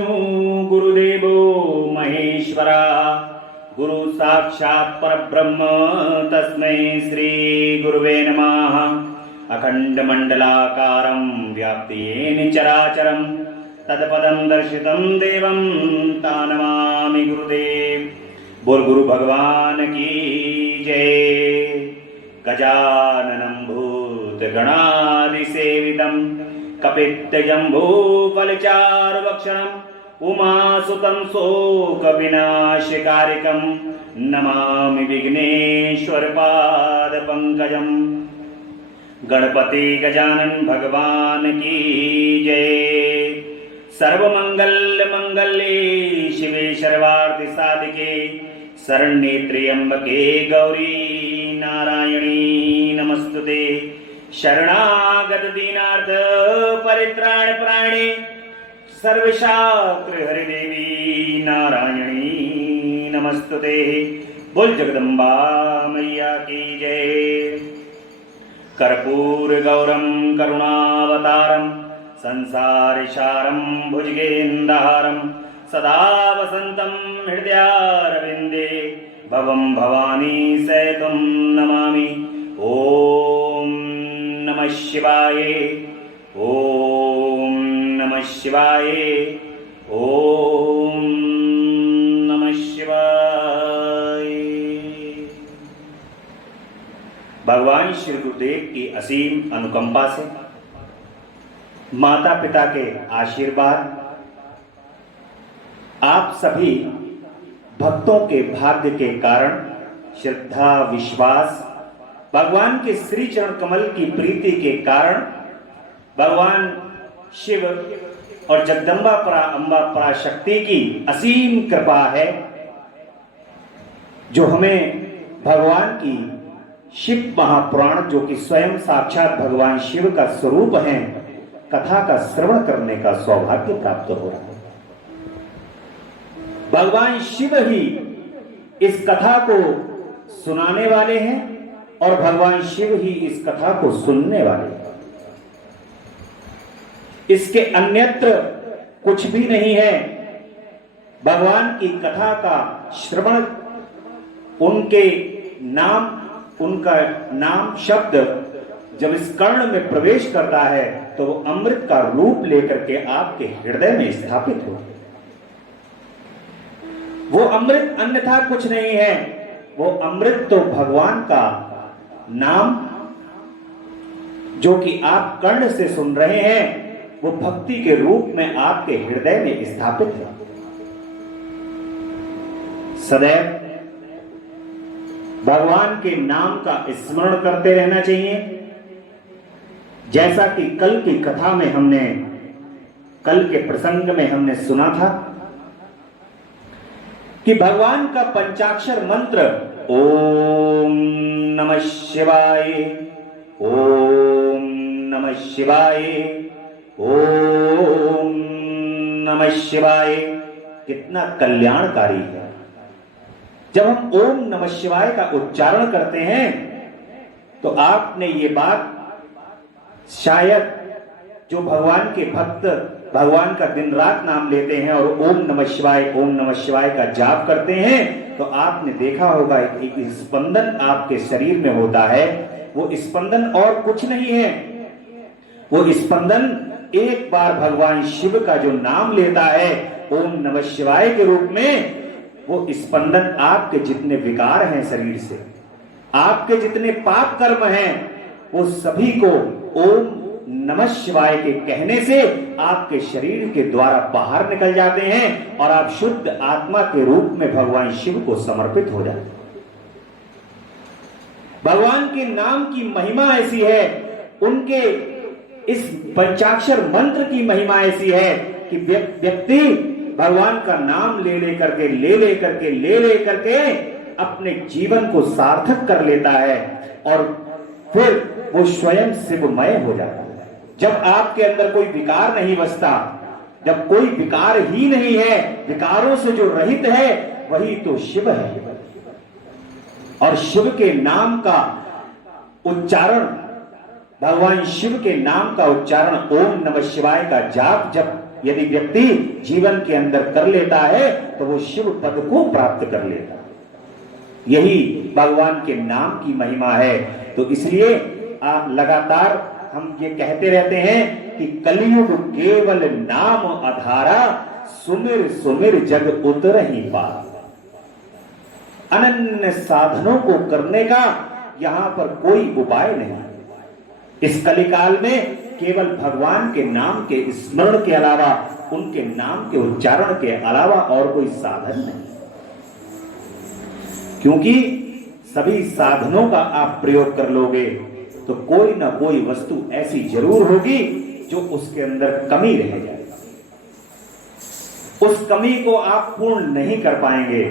गुरुर्विष्णु गुरुदेवो महेश्वरा गुरु साक्षात् परब्रह्म तस्मै श्री गुरुवे नमः। अखंड मंडलाकारं व्याप्तेन चराचरं तत्पदं दर्शितं देवं तानमामि गुरुदेव। बोल गुरु भगवान की जय। गजाननं भूतगणादिसेवितं कपित्तजम्बूफलचारुभक्षणम् उमासुतं शोकविनाशकारिकं नमामि विघ्नेश्वरपादपङ्कजम्। गणपति गजानन भगवान की जय। सर्वमंगल मंगले शिवे सर्वार्थ साधिके शरण्ये त्र्यंबके गौरी नारायणी नमस्तुते। शरणागत दीनार्थ परित्राण प्राणे सर्वशास्त्र हरिदेवी नारायणी नमस्तुते। बोल जगदम्बा मैया की जय। कर्पूर गौरम करुणावतारम संसारिसारं भुजगेन्द्रहारं सदा वसन्तं हृदयारविन्दे भवं भवानी सहितं नमामि। ओम नमः शिवाय ओम नमः शिवाय ओम नमः शिवाय। भगवान श्री गुरुदेव की असीम अनुकंपा से, माता पिता के आशीर्वाद, आप सभी भक्तों के भाग्य के कारण, श्रद्धा विश्वास, भगवान के श्री चरण कमल की प्रीति के कारण भगवान शिव और जगदम्बा परा अम्बा पराशक्ति की असीम कृपा है, जो हमें भगवान की शिव महापुराण, जो कि स्वयं साक्षात भगवान शिव का स्वरूप है, कथा का श्रवण करने का सौभाग्य प्राप्त हो रहा है। भगवान शिव ही इस कथा को सुनाने वाले हैं और भगवान शिव ही इस कथा को सुनने वाले हैं। इसके अन्यत्र कुछ भी नहीं है। भगवान की कथा का श्रवण, उनके नाम, उनका नाम शब्द जब इस कर्ण में प्रवेश करता है तो वो अमृत का रूप लेकर के आपके हृदय में स्थापित हो। वो अमृत अन्यथा कुछ नहीं है। वो अमृत तो भगवान का नाम, जो कि आप कर्ण से सुन रहे हैं, वो भक्ति के रूप में आपके हृदय में स्थापित है। सदैव भगवान के नाम का स्मरण करते रहना चाहिए। जैसा कि कल की कथा में हमने, कल के प्रसंग में हमने सुना था कि भगवान का पंचाक्षर मंत्र ओम नमः शिवाय ओम नमः शिवाय ओम नमः शिवाय कितना कल्याणकारी है। जब हम ओम नमः शिवाय का उच्चारण करते हैं तो आपने ये बात, शायद जो भगवान के भक्त भगवान का दिन रात नाम लेते हैं और ओम नमः शिवाय का जाप करते हैं, तो आपने देखा होगा एक स्पंदन आपके शरीर में होता है। वो स्पंदन और कुछ नहीं है। वो स्पंदन एक बार भगवान शिव का जो नाम लेता है ओम नमः शिवाय के रूप में, वो स्पंदन आपके जितने विकार हैं शरीर से, आपके जितने पाप कर्म हैं, वो सभी को ओम नमः शिवाय के कहने से आपके शरीर के द्वारा बाहर निकल जाते हैं और आप शुद्ध आत्मा के रूप में भगवान शिव को समर्पित हो जाते हैं। भगवान के नाम की महिमा ऐसी है, उनके इस पंचाक्षर मंत्र की महिमा ऐसी है कि व्यक्ति भगवान का नाम ले लेकर के अपने जीवन को सार्थक कर लेता है और फिर वो स्वयं शिवमय हो जाता है। जब आपके अंदर कोई विकार नहीं बसता, जब कोई विकार ही नहीं है, विकारों से जो रहित है, वही तो शिव है। और शिव के नाम का उच्चारण, भगवान शिव के नाम का उच्चारण, ओम नमः शिवाय का जाप जब यदि व्यक्ति जीवन के अंदर कर लेता है तो वो शिव पद को प्राप्त कर लेता है। यही भगवान के नाम की महिमा है। तो इसलिए आप लगातार हम ये कहते रहते हैं कि कलयुग केवल नाम आधारा, सुमिर सुमिर जग उतरहि पार। अनन्य साधनों को करने का यहां पर कोई उपाय नहीं। इस कलिकाल में केवल भगवान के नाम के स्मरण के अलावा, उनके नाम के उच्चारण के अलावा और कोई साधन नहीं। क्योंकि सभी साधनों का आप प्रयोग कर लोगे तो कोई ना कोई वस्तु ऐसी जरूर होगी जो उसके अंदर कमी रह जाए। उस कमी को आप पूर्ण नहीं कर पाएंगे।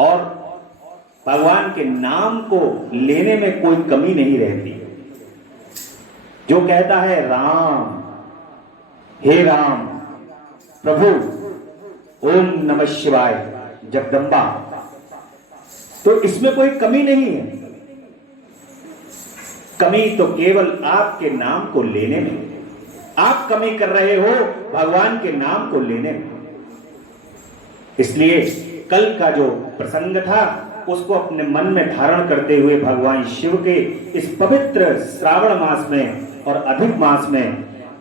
और भगवान के नाम को लेने में कोई कमी नहीं रहती। जो कहता है राम, हे राम, प्रभु, ओम नमः शिवाय, जगदम्बा, तो इसमें कोई कमी नहीं है। कमी तो केवल आपके नाम को लेने में। आप कमी कर रहे हो भगवान के नाम को लेने में। इसलिए कल का जो प्रसंग था उसको अपने मन में धारण करते हुए भगवान शिव के इस पवित्र श्रावण मास में और अधिक मास में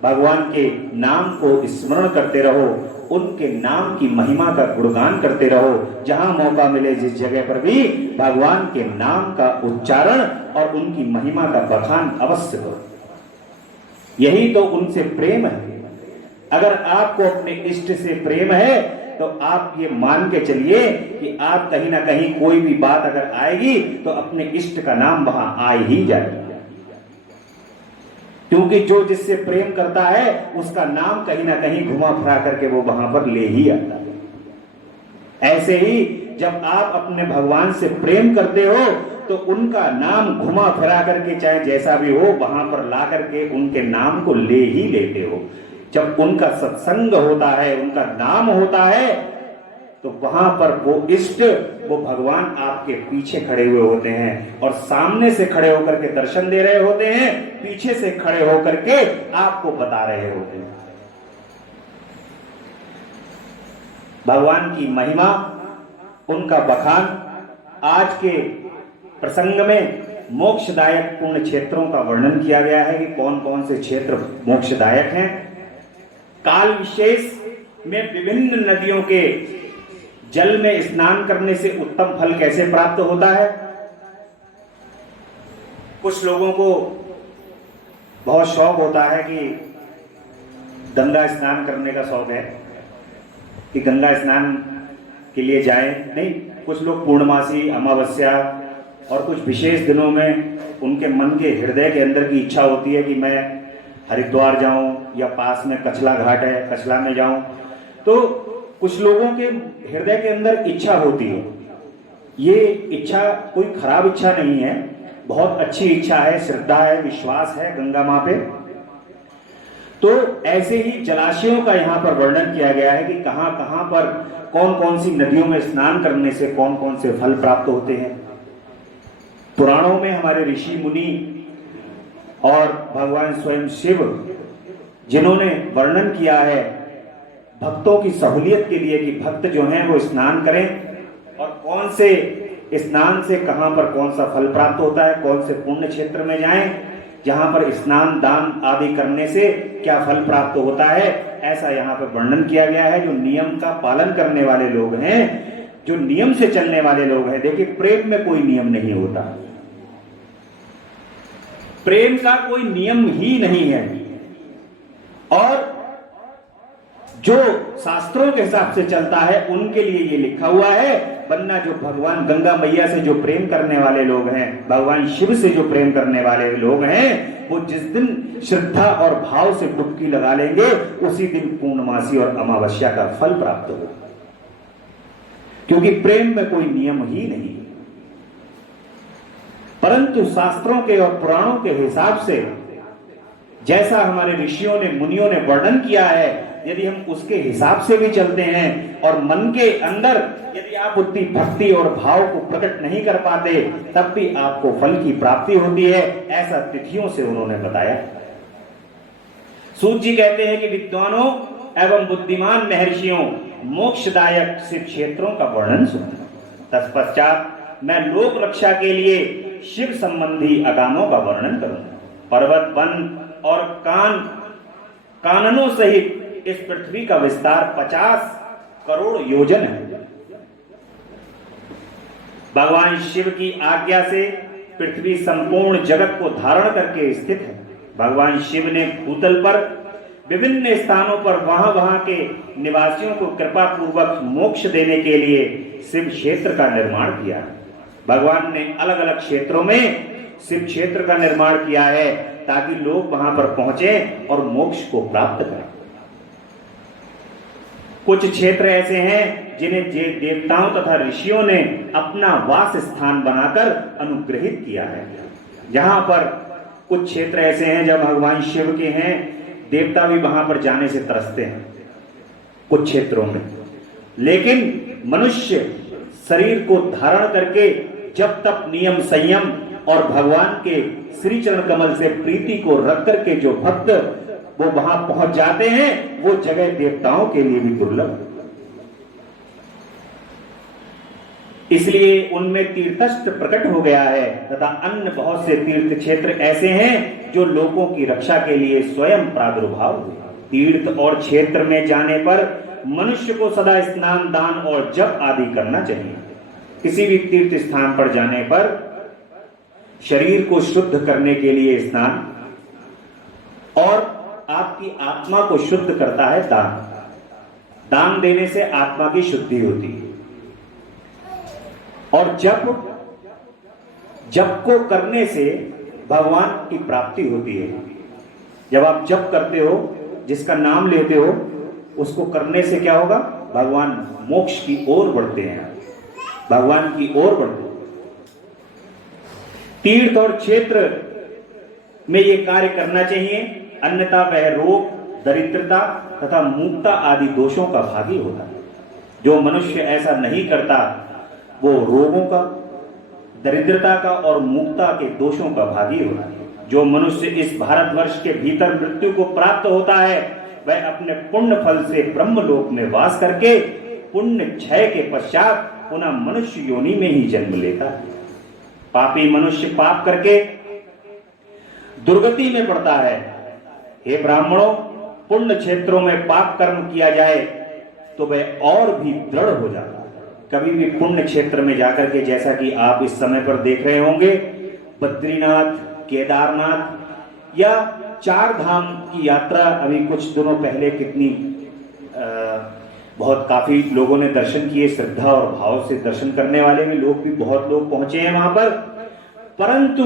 भगवान के नाम को स्मरण करते रहो, उनके नाम की महिमा का गुणगान करते रहो। जहां मौका मिले जिस जगह पर भी भगवान के नाम का उच्चारण और उनकी महिमा का बखान अवश्य करो। यही तो उनसे प्रेम है। अगर आपको अपने इष्ट से प्रेम है तो आप ये मान के चलिए कि आप कहीं ना कहीं कोई भी बात अगर आएगी तो अपने इष्ट का नाम वहां आ ही जाएगा। क्योंकि जो जिससे प्रेम करता है उसका नाम कहीं ना कहीं घुमा फिरा करके वो वहां पर ले ही आता है। ऐसे ही जब आप अपने भगवान से प्रेम करते हो तो उनका नाम घुमा फिरा करके चाहे जैसा भी हो वहां पर ला करके उनके नाम को ले ही लेते हो। जब उनका सत्संग होता है, उनका नाम होता है, तो वहां पर वो इष्ट, वो भगवान आपके पीछे खड़े हुए होते हैं और सामने से खड़े होकर के दर्शन दे रहे होते हैं, पीछे से खड़े होकर के आपको बता रहे होते हैं। भगवान की महिमा, उनका बखान। आज के प्रसंग में मोक्षदायक पुण्य क्षेत्रों का वर्णन किया गया है कि कौन कौन से क्षेत्र मोक्षदायक हैं। काल विशेष में विभिन्न नदियों के जल में स्नान करने से उत्तम फल कैसे प्राप्त होता है। कुछ लोगों को बहुत शौक होता है कि गंगा स्नान करने का शौक है कि गंगा स्नान के लिए जाएं। नहीं, कुछ लोग पूर्णमासी, अमावस्या और कुछ विशेष दिनों में उनके मन के हृदय के अंदर की इच्छा होती है कि मैं हरिद्वार जाऊं या पास में कछला घाट है, कछला में जाऊं। तो कुछ लोगों के हृदय के अंदर इच्छा होती है। ये इच्छा कोई खराब इच्छा नहीं है, बहुत अच्छी इच्छा है, श्रद्धा है, विश्वास है गंगा मां पे। तो ऐसे ही जलाशयों का यहाँ पर वर्णन किया गया है कि कहां कहां पर कौन कौन सी नदियों में स्नान करने से कौन कौन से फल प्राप्त होते हैं। पुराणों में हमारे ऋषि मुनि और भगवान स्वयं शिव जिन्होंने वर्णन किया है भक्तों की सहूलियत के लिए कि भक्त जो हैं वो स्नान करें और कौन से स्नान से कहां पर कौन सा फल प्राप्त होता है, कौन से पुण्य क्षेत्र में जाएं जहां पर स्नान दान आदि करने से क्या फल प्राप्त होता है, ऐसा यहाँ पर वर्णन किया गया है। जो नियम का पालन करने वाले लोग हैं, जो नियम से चलने वाले लोग हैं। देखिए, प्रेम में कोई नियम नहीं होता, प्रेम का कोई नियम ही नहीं है। और जो शास्त्रों के हिसाब से चलता है उनके लिए ये लिखा हुआ है। वरना जो भगवान गंगा मैया से जो प्रेम करने वाले लोग हैं, भगवान शिव से जो प्रेम करने वाले लोग हैं, वो जिस दिन श्रद्धा और भाव से डुबकी लगा लेंगे उसी दिन पूर्णमासी और अमावस्या का फल प्राप्त होगा। क्योंकि प्रेम में कोई नियम ही नहीं। परंतु शास्त्रों के और पुराणों के हिसाब से जैसा हमारे ऋषियों ने, मुनियों ने वर्णन किया है, यदि हम उसके हिसाब से भी चलते हैं और मन के अंदर यदि आप उतनी भक्ति और भाव को प्रकट नहीं कर पाते, तब भी आपको फल की प्राप्ति होती है। ऐसा तिथियों से उन्होंने बताया। सूत जी कहते हैं कि विद्वानों, एवं बुद्धिमान महर्षियों मोक्षदायक शिव क्षेत्रों का वर्णन सुना। तत्पश्चात मैं लोक रक्षा के लिए शिव संबंधी अगामों का वर्णन करूंगा। पर्वत, वन और काननों सहित इस पृथ्वी का विस्तार 50 करोड़ योजन है। भगवान शिव की आज्ञा से पृथ्वी संपूर्ण जगत को धारण करके स्थित है। भगवान शिव ने भूतल पर विभिन्न स्थानों पर वहां के निवासियों को कृपा पूर्वक मोक्ष देने के लिए शिव क्षेत्र का निर्माण किया है। भगवान ने अलग अलग क्षेत्रों में शिव क्षेत्र का निर्माण किया है ताकि लोग वहां पर पहुंचे और मोक्ष को प्राप्त करें। कुछ क्षेत्र ऐसे हैं जिन्हें देवताओं तथा ऋषियों ने अपना वास स्थान बनाकर अनुग्रहित किया है। जहां पर कुछ क्षेत्र ऐसे हैं जब भगवान शिव के हैं, देवता भी वहां पर जाने से तरसते हैं कुछ क्षेत्रों में। लेकिन मनुष्य शरीर को धारण करके जब तक नियम संयम और भगवान के श्री चरण कमल से प्रीति को रख करके जो भक्त वो वहां पहुंच जाते हैं, वो जगह देवताओं के लिए भी दुर्लभ। इसलिए उनमें तीर्थस्थ प्रकट हो गया है तथा अन्य बहुत से तीर्थ क्षेत्र ऐसे हैं जो लोगों की रक्षा के लिए स्वयं प्रादुर्भाव हुए। तीर्थ और क्षेत्र में जाने पर मनुष्य को सदा स्नान, दान और जप आदि करना चाहिए। किसी भी तीर्थ स्थान पर जाने पर शरीर को शुद्ध करने के लिए स्नान और आपकी आत्मा को शुद्ध करता है दान। दान देने से आत्मा की शुद्धि होती है। और जप को करने से भगवान की प्राप्ति होती है। जब आप जप करते हो, जिसका नाम लेते हो, उसको करने से क्या होगा? भगवान मोक्ष की ओर बढ़ते हैं, भगवान की ओर बढ़ते हैं। तीर्थ और क्षेत्र में ये कार्य करना चाहिए, अन्यथा वह रोग, दरिद्रता तथा मूकता आदि दोषों का भागी होता है। जो मनुष्य ऐसा नहीं करता वो रोगों का, दरिद्रता का और मूकता के दोषों का भागी होता है। जो मनुष्य इस भारतवर्ष के भीतर मृत्यु को प्राप्त होता है, वह अपने पुण्य फल से ब्रह्मलोक में वास करके पुण्य क्षय के पश्चात पुनः मनुष्य योनि में ही जन्म लेता है। पापी मनुष्य पाप करके दुर्गति में पड़ता है। हे ब्राह्मणों, पुण्य क्षेत्रों में पाप कर्म किया जाए तो वह और भी दृढ़ हो जाता है। कभी भी पुण्य क्षेत्र में जाकर के, जैसा कि आप इस समय पर देख रहे होंगे, बद्रीनाथ, केदारनाथ या 4 धाम की यात्रा अभी कुछ दिनों पहले कितनी बहुत काफी लोगों ने दर्शन किए। श्रद्धा और भाव से दर्शन करने वाले भी लोग भी बहुत लोग पहुंचे हैं वहां पर। परंतु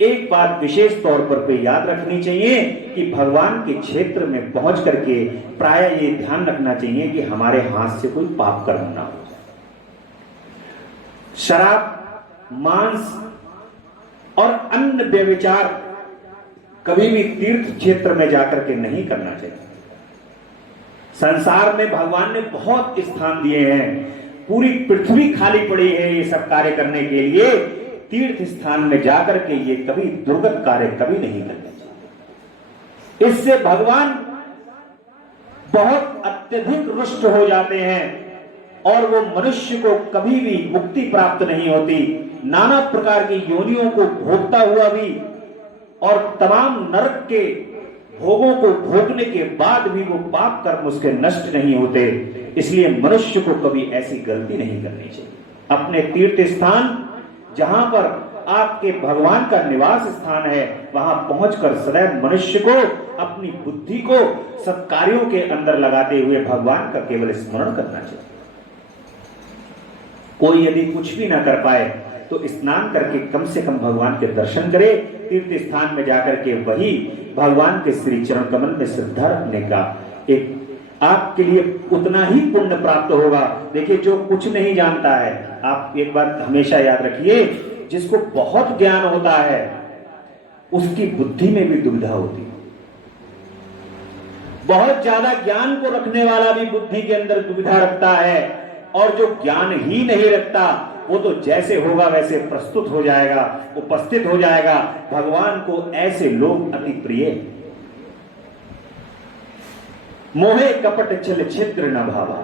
एक बात विशेष तौर पर पे याद रखनी चाहिए कि भगवान के क्षेत्र में पहुंच करके प्राय ये ध्यान रखना चाहिए कि हमारे हाथ से कोई पाप कर्म ना हो। शराब, मांस और अन्य व्यभिचार कभी भी तीर्थ क्षेत्र में जाकर के नहीं करना चाहिए। संसार में भगवान ने बहुत स्थान दिए हैं, पूरी पृथ्वी खाली पड़ी है ये सब कार्य करने के लिए। तीर्थ स्थान में जाकर के ये कभी दुर्गत कार्य कभी नहीं करने चाहिए। इससे भगवान बहुत अत्यधिक रुष्ट हो जाते हैं और वो मनुष्य को कभी भी मुक्ति प्राप्त नहीं होती। नाना प्रकार की योनियों को भोगता हुआ भी और तमाम नरक के भोगों को भोगने के बाद भी वो पाप कर्म उसके नष्ट नहीं होते। इसलिए मनुष्य को कभी ऐसी गलती नहीं करनी चाहिए। अपने तीर्थ स्थान, जहां पर आपके भगवान का निवास स्थान है, वहां पहुंचकर सदैव मनुष्य को अपनी बुद्धि को सत्कार्यों के अंदर लगाते हुए भगवान का केवल स्मरण करना चाहिए। कोई यदि कुछ भी ना कर पाए तो स्नान करके कम से कम भगवान के दर्शन करे। तीर्थ स्थान में जाकर के वही भगवान के श्री चरण कमल में श्रद्धा रखने का एक आपके लिए उतना ही पुण्य प्राप्त होगा। देखिए, जो कुछ नहीं जानता है, आप एक बात हमेशा याद रखिए, जिसको बहुत ज्ञान होता है उसकी बुद्धि में भी दुविधा होती है। बहुत ज्यादा ज्ञान को रखने वाला भी बुद्धि के अंदर दुविधा रखता है, और जो ज्ञान ही नहीं रखता वो तो जैसे होगा वैसे प्रस्तुत हो जाएगा, उपस्थित हो जाएगा। भगवान को ऐसे लोग अति प्रिय। मोहे कपट छल छिद्र न भावा,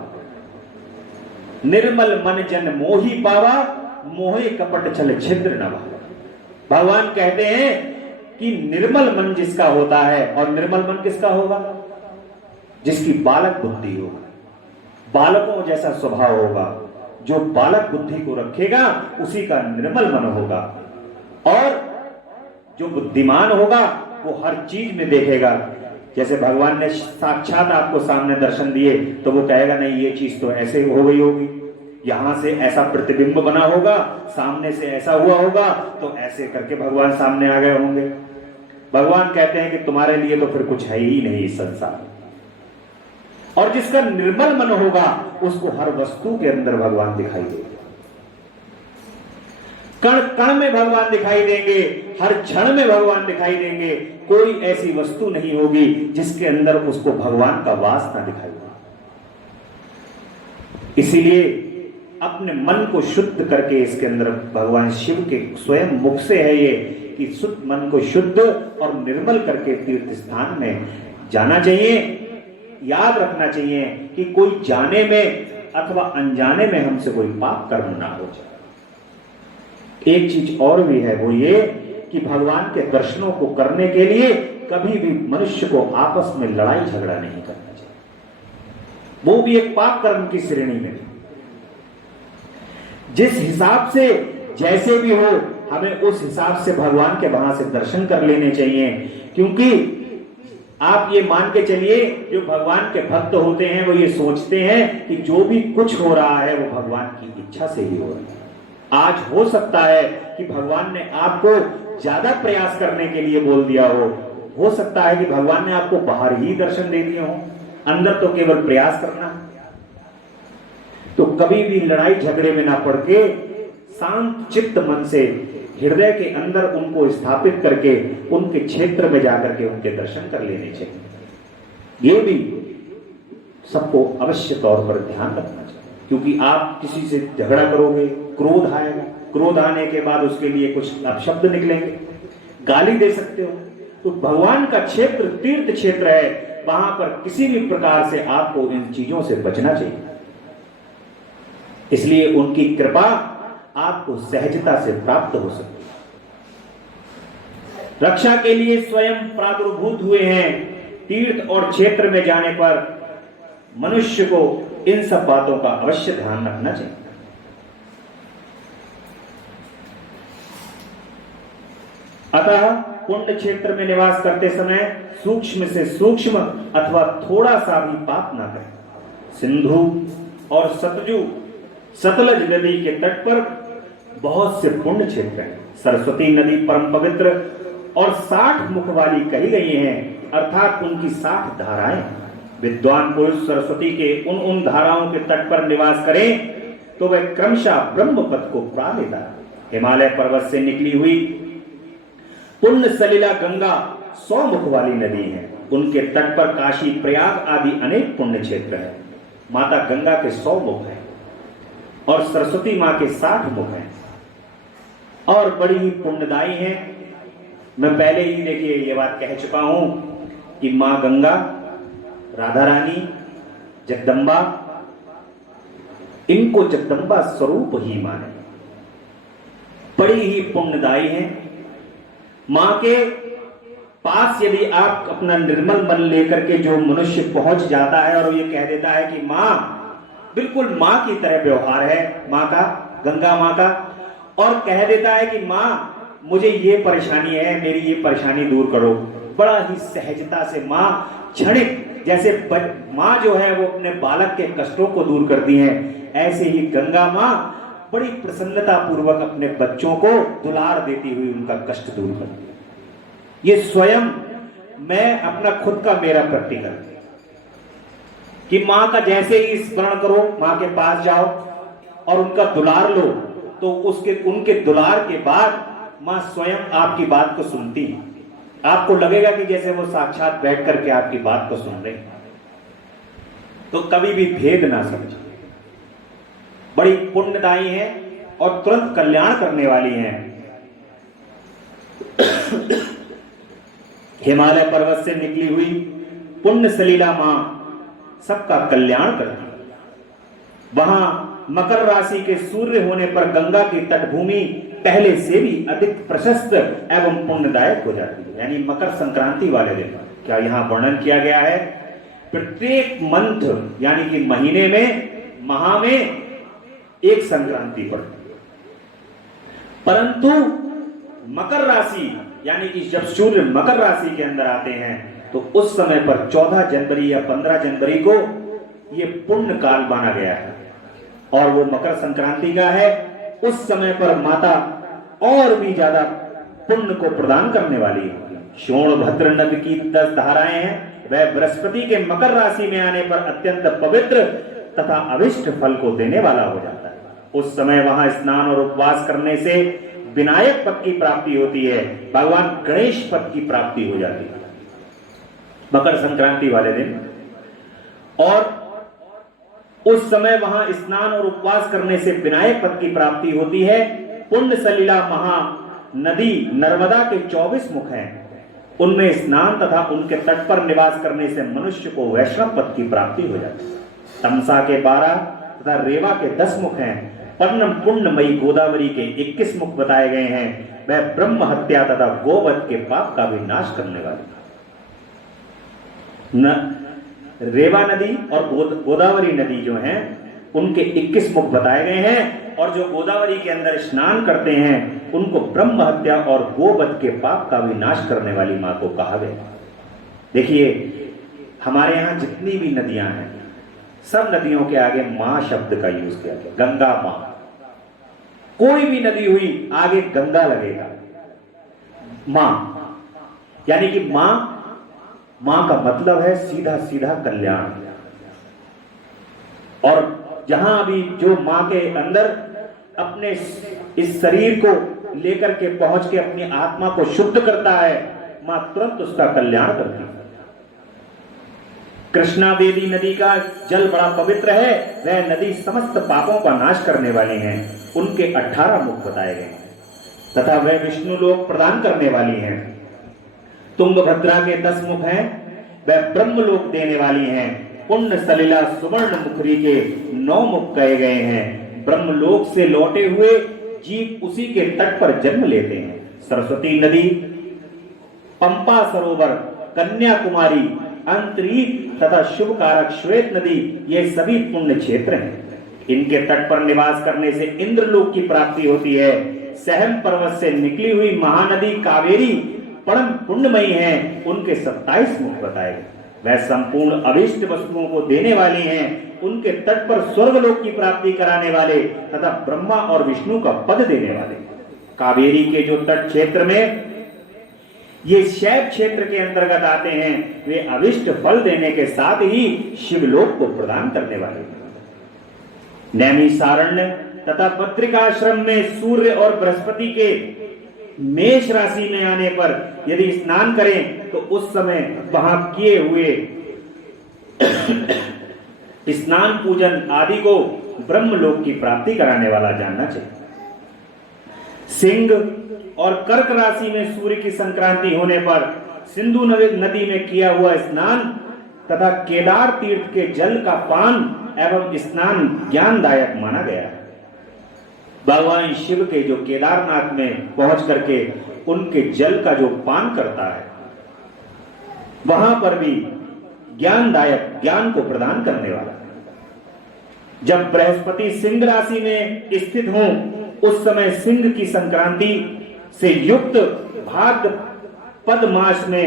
निर्मल मन जन मोही पावा, मोहे कपट छल छिद्र न भावा। भगवान कहते हैं कि निर्मल मन जिसका होता है, और निर्मल मन किसका होगा? जिसकी बालक बुद्धि होगा, बालकों जैसा स्वभाव होगा, जो बालक बुद्धि को रखेगा उसी का निर्मल मन होगा। और जो बुद्धिमान होगा वो हर चीज में देखेगा, जैसे भगवान ने साक्षात आपको सामने दर्शन दिए तो वो कहेगा नहीं ये चीज तो ऐसे हो गई होगी, यहां से ऐसा प्रतिबिंब बना होगा, सामने से ऐसा हुआ होगा, तो ऐसे करके भगवान सामने आ गए होंगे। भगवान कहते हैं कि तुम्हारे लिए तो फिर कुछ है ही नहीं इस संसार। और जिसका निर्मल मन होगा उसको हर वस्तु के अंदर भगवान दिखाई देंगे, कण कण में भगवान दिखाई देंगे, हर क्षण में भगवान दिखाई देंगे। कोई ऐसी वस्तु नहीं होगी जिसके अंदर उसको भगवान का वास ना दिखाई दे। इसीलिए अपने मन को शुद्ध करके, इसके अंदर भगवान शिव के स्वयं मुख से है ये कि शुद्ध मन को शुद्ध और निर्मल करके तीर्थ स्थान में जाना चाहिए। याद रखना चाहिए कि कोई जाने में अथवा अनजाने में हमसे कोई पाप कर्म ना हो जाए। एक चीज और भी है, वो ये कि भगवान के दर्शनों को करने के लिए कभी भी मनुष्य को आपस में लड़ाई झगड़ा नहीं करना चाहिए, वो भी एक पाप कर्म की श्रेणी में। जिस हिसाब से जैसे भी हो हमें उस हिसाब से भगवान के वहां से दर्शन कर लेने चाहिए। क्योंकि आप ये मान के चलिए, जो भगवान के भक्त होते हैं वो ये सोचते हैं कि जो भी कुछ हो रहा है वो भगवान की इच्छा से ही हो रहा है। आज हो सकता है कि भगवान ने आपको ज्यादा प्रयास करने के लिए बोल दिया हो सकता है कि भगवान ने आपको बाहर ही दर्शन दे दिए हो, अंदर तो केवल प्रयास करना। तो कभी भी लड़ाई झगड़े में ना पड़ के शांत चित्त मन से हृदय के अंदर उनको स्थापित करके उनके क्षेत्र में जाकर के उनके दर्शन कर लेने चाहिए। ये भी सबको अवश्य तौर पर ध्यान रखना चाहिए, क्योंकि आप किसी से झगड़ा करोगे, क्रोध आएगा, क्रोध आने के बाद उसके लिए कुछ अपशब्द निकलेंगे, गाली दे सकते हो। तो भगवान का क्षेत्र तीर्थ क्षेत्र है, वहां पर किसी भी प्रकार से आपको इन चीजों से बचना चाहिए। इसलिए उनकी कृपा आपको सहजता से प्राप्त हो सकती है। रक्षा के लिए स्वयं प्रादुर्भूत हुए हैं। तीर्थ और क्षेत्र में जाने पर मनुष्य को इन सब बातों का अवश्य ध्यान रखना चाहिए। अतः पुण्य क्षेत्र में निवास करते समय सूक्ष्म से सूक्ष्म अथवा थोड़ा सा भी पाप ना करें। सिंधु और सतलज नदी के तट पर बहुत से पुण्य क्षेत्र हैं। सरस्वती नदी परम पवित्र और 60 मुख वाली कही गई हैं, अर्थात उनकी 60 धाराएं। विद्वान पुरुष सरस्वती के उन धाराओं के तट पर निवास करें तो वह क्रमशः ब्रह्म पद को पा लेता है। हिमालय पर्वत से निकली हुई पुण्य सलिला गंगा 100 मुख वाली नदी है। उनके तट पर काशी, प्रयाग आदि अनेक पुण्य क्षेत्र है। माता गंगा के 100 मुख हैं और सरस्वती मां के 60 मुख हैं और बड़ी ही पुण्यदायी हैं। मैं पहले ही देखिए ये बात कह चुका हूं कि मां गंगा, राधा रानी, जगदम्बा, इनको जगदम्बा स्वरूप ही माने, बड़ी ही पुण्यदायी हैं। मां के पास यदि आप अपना निर्मल मन लेकर के जो मनुष्य पहुंच जाता है और ये कह देता है कि मां, बिल्कुल मां की तरह व्यवहार है मां का, गंगा मां का, और कह देता है कि मां मुझे ये परेशानी है, मेरी ये परेशानी दूर करो, बड़ा ही सहजता से मां क्षणिक, जैसे मां जो है वो अपने बालक के कष्टों को दूर करती है, ऐसे ही गंगा मां बड़ी प्रसन्नता पूर्वक अपने बच्चों को दुलार देती हुई उनका कष्ट दूर करती है। ये स्वयं मैं अपना खुद का मेरा प्रैक्टिकल कि मां का जैसे ही स्मरण करो, मां के पास जाओ और उनका दुलार लो, तो उनके दुलार के बाद मां स्वयं आपकी बात को सुनती है। आपको लगेगा कि जैसे वो साक्षात बैठ करके आपकी बात को सुन रहे। तो कभी भी भेद ना समझे, बड़ी पुण्यदायी है और तुरंत कल्याण करने वाली हैं। हिमालय पर्वत से निकली हुई पुण्य सलीला मां सबका कल्याण करती है। वहां मकर राशि के सूर्य होने पर गंगा की तटभूमि पहले से भी अधिक प्रशस्त एवं पुण्यदायक हो जाती है। यानी मकर संक्रांति वाले दिन क्या यहां वर्णन किया गया है, प्रत्येक मंथ यानी कि महीने में, माह में एक संक्रांति पड़ती है, परंतु मकर राशि यानी कि जब सूर्य मकर राशि के अंदर आते हैं तो उस समय पर 14 जनवरी या 15 जनवरी को यह पुण्य काल माना गया है और वो मकर संक्रांति का है। उस समय पर माता और भी ज्यादा पुण्य को प्रदान करने वाली है। सोनभद्र नद की 10 धाराएं हैं, वह बृहस्पति के मकर राशि में आने पर अत्यंत पवित्र तथा अभिष्ट फल को देने वाला हो जाता है। उस समय वहां स्नान और उपवास करने से विनायक पद की प्राप्ति होती है, भगवान गणेश पद की प्राप्ति हो जाती है मकर संक्रांति वाले दिन। और उस समय वहां स्नान और उपवास करने से विनायक पद की प्राप्ति होती है। पुण्य सलिला महा नदी नर्मदा के 24 मुख हैं, उनमें स्नान तथा उनके तट पर निवास करने से मनुष्य को वैष्णव पद की प्राप्ति हो जाती है। तमसा के 12 तथा रेवा के 10 मुख हैं। परम पुण्यमयी गोदावरी के 21 मुख बताए गए हैं, वह ब्रह्म हत्या तथा गोवध के पाप का भी नाश करने वाली। रेवा नदी और गोदावरी नदी जो हैं उनके 21 मुख बताए गए हैं और जो गोदावरी के अंदर स्नान करते हैं उनको ब्रह्म हत्या और गोवध के पाप का भी नाश करने वाली मां को कहा गया। देखिए हमारे यहां जितनी भी नदियां हैं सब नदियों के आगे मां शब्द का यूज किया गया। गंगा मां, कोई भी नदी हुई आगे गंगा लगेगा। मां यानी कि मां का मतलब है सीधा सीधा कल्याण। और जहां अभी जो मां के अंदर अपने इस शरीर को लेकर के पहुंच के अपनी आत्मा को शुद्ध करता है, मां तुरंत उसका कल्याण करती है। कृष्णा वेदी नदी का जल बड़ा पवित्र है, वह नदी समस्त पापों का नाश करने वाली है। उनके 18 मुख बताए गए हैं तथा वह विष्णु लोक प्रदान करने वाली हैं। तुंगभद्रा के 10 मुख हैं, वह ब्रह्म लोक देने वाली हैं। पुण्य सलिला सुवर्ण मुखरी के 9 मुख कहे गए हैं। ब्रह्म लोक से लौटे हुए जीव उसी के तट पर जन्म लेते हैं। सरस्वती नदी, पंपा सरोवर, कन्याकुमारी, अंतरिक्ष तथा शुभ कारक श्वेत नदी, ये सभी पुण्य क्षेत्र हैं। इनके तट पर निवास करने से इंद्रलोक की प्राप्ति होती है। सहम पर्वत से निकली हुई महानदी कावेरी परम पुण्यमयी है। उनके 27 मुख बताए गए, वह संपूर्ण अभिष्ट वस्तुओं को देने वाली हैं। उनके तट पर स्वर्गलोक की प्राप्ति कराने वाले तथा ब्रह्मा और विष्णु का पद देने वाले। कावेरी के जो तट क्षेत्र में ये शैव क्षेत्र के अंतर्गत आते हैं, वे अभिष्ट फल देने के साथ ही शिवलोक को प्रदान करने वाले। नैमिषारण्य तथा पत्रिकाश्रम में सूर्य और बृहस्पति के मेष राशि में आने पर यदि स्नान करें तो उस समय वहां किए हुए स्नान पूजन आदि को ब्रह्मलोक की प्राप्ति कराने वाला जानना चाहिए। सिंह और कर्क राशि में सूर्य की संक्रांति होने पर सिंधु नदी में किया हुआ स्नान तथा केदार तीर्थ के जल का पान एवं स्नान ज्ञानदायक माना गया है। भगवान शिव के जो केदारनाथ में पहुंच करके उनके जल का जो पान करता है, वहां पर भी ज्ञानदायक, ज्ञान को प्रदान करने वाला है। जब बृहस्पति सिंह राशि में स्थित हों उस समय सिंह की संक्रांति से युक्त भाद्रपद मास में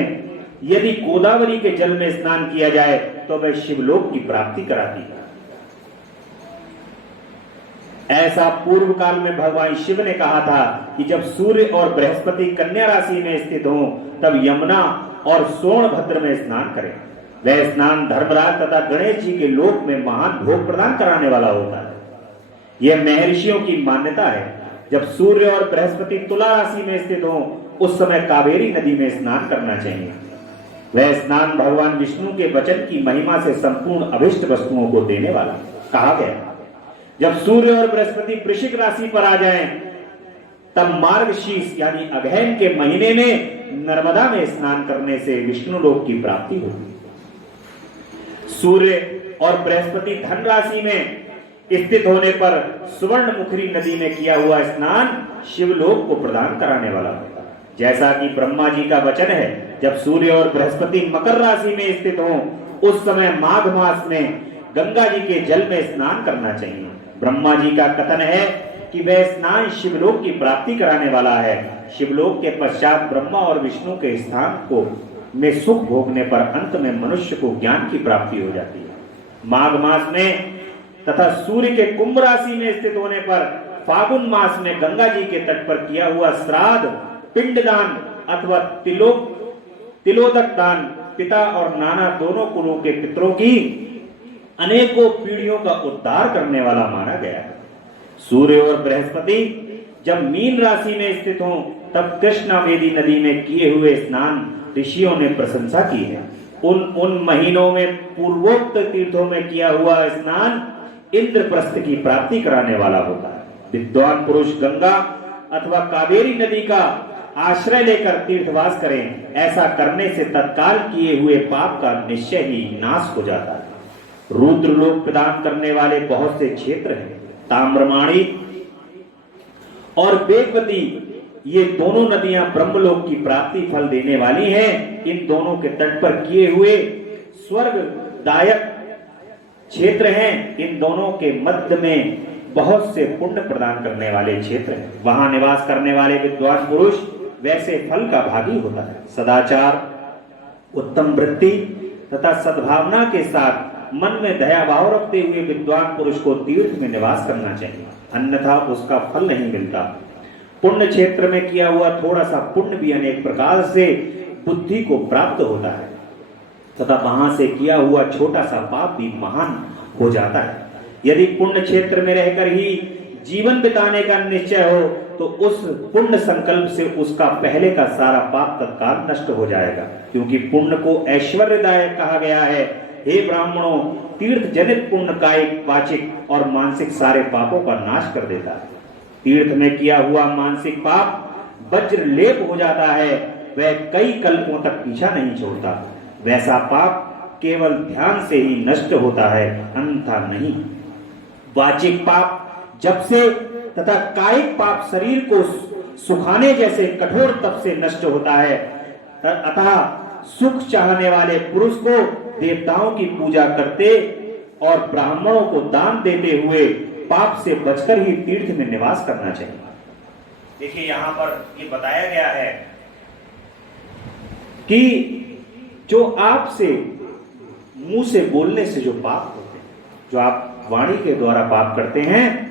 यदि गोदावरी के जल में स्नान किया जाए तो वह शिवलोक की प्राप्ति कराती है। ऐसा पूर्व काल में भगवान शिव ने कहा था कि जब सूर्य और बृहस्पति कन्या राशि में स्थित हों तब यमुना और सोनभद्र में स्नान करें। वह स्नान धर्मराज तथा गणेश जी के लोक में महान भोग प्रदान कराने वाला होता है। यह महर्षियों की मान्यता है। जब सूर्य और बृहस्पति तुला राशि में स्थित हों उस समय कावेरी नदी में स्नान करना चाहिए। वह स्नान भगवान विष्णु के वचन की महिमा से संपूर्ण अभिष्ट वस्तुओं को देने वाला कहा गया। जब सूर्य और बृहस्पति वृश्चिक राशि पर आ जाएं, तब मार्गशीर्ष यानी अगहन के महीने में नर्मदा में स्नान करने से विष्णु लोक की प्राप्ति होगी। सूर्य और बृहस्पति धन राशि में स्थित होने पर सुवर्ण मुखरी नदी में किया हुआ स्नान शिवलोक को प्रदान कराने वाला होता है। जैसा कि ब्रह्मा जी का वचन है, जब सूर्य और बृहस्पति मकर राशि में स्थित हो उस समय माघ मास में गंगा जी के जल में स्नान करना चाहिए। ब्रह्मा जी का कथन है कि वह स्नान शिवलोक की प्राप्ति कराने वाला है। शिवलोक के पश्चात ब्रह्मा और विष्णु के स्थान को में सुख भोगने पर अंत में मनुष्य को ज्ञान की प्राप्ति हो जाती है। माघ मास में तथा सूर्य के कुंभ राशि में स्थित होने पर फागुन मास में गंगा जी के तट पर किया हुआ श्राद्ध, पिंडदान अथवा तिलोदक दान पिता और नाना दोनों कुलों के पितरों की अनेकों पीढ़ियों का उद्धार करने वाला माना गया है। सूर्य और बृहस्पति जब मीन राशि में स्थित हों तब कृष्णावेदी नदी में किए हुए स्नान ऋषियों ने प्रशंसा की है। उन महीनों में पूर्वोक्त तीर्थों में किया हुआ स्नान इंद्रप्रस्थ की प्राप्ति कराने वाला होता है। विद्वान पुरुष गंगा अथवा कावेरी नदी का आश्रय लेकर तीर्थवास करें। ऐसा करने से तत्काल किए हुए पाप का निश्चय ही नाश हो जाता है। रुद्र लोक प्रदान करने वाले बहुत से क्षेत्र हैं। ताम्रमाणी और वेगवती ये दोनों नदियां ब्रह्मलोक की प्राप्ति फल देने वाली हैं। इन दोनों के तट पर किए हुए स्वर्गदायक क्षेत्र हैं। इन दोनों के मध्य में बहुत से पुण्य प्रदान करने वाले क्षेत्र हैं। वहां निवास करने वाले विद्वान पुरुष वैसे फल का भागी होता है। सदाचार, उत्तम वृत्ति तथा सद्भावना के साथ मन में दया भाव रखते हुए विद्वान पुरुष को तीर्थ में निवास करना चाहिए, अन्यथा उसका फल नहीं मिलता। पुण्य क्षेत्र में किया हुआ थोड़ा सा पुण्य भी अनेक प्रकार से बुद्धि को प्राप्त होता है तथा वहां से किया हुआ छोटा सा पाप भी महान हो जाता है। यदि पुण्य क्षेत्र में रहकर ही जीवन बिताने का निश्चय हो तो उस पुण्य संकल्प से उसका पहले का सारा पाप तत्काल नष्ट हो जाएगा, क्योंकि पुण्य को ऐश्वर्यदायक कहा गया है। हे ब्राह्मणों, तीर्थ जनित पुण्य कायिक, वाचिक और मानसिक सारे पापों का नाश कर देता है। तीर्थ में किया हुआ मानसिक पाप वज्र लेप हो जाता है, वह कई कल्पों तक पीछा नहीं छोड़ता। वैसा पाप केवल ध्यान से ही नष्ट होता है, अन्यथा नहीं। वाचिक पाप जब से तथा कायिक पाप शरीर को सुखाने जैसे कठोर तप से नष्ट होता है। अतः सुख चाहने वाले पुरुष को देवताओं की पूजा करते और ब्राह्मणों को दान देते हुए पाप से बचकर ही तीर्थ में निवास करना चाहिए। देखिए यहां पर ये बताया गया है कि जो आपसे मुंह से बोलने से जो पाप होते हैं, जो आप वाणी के द्वारा पाप करते हैं,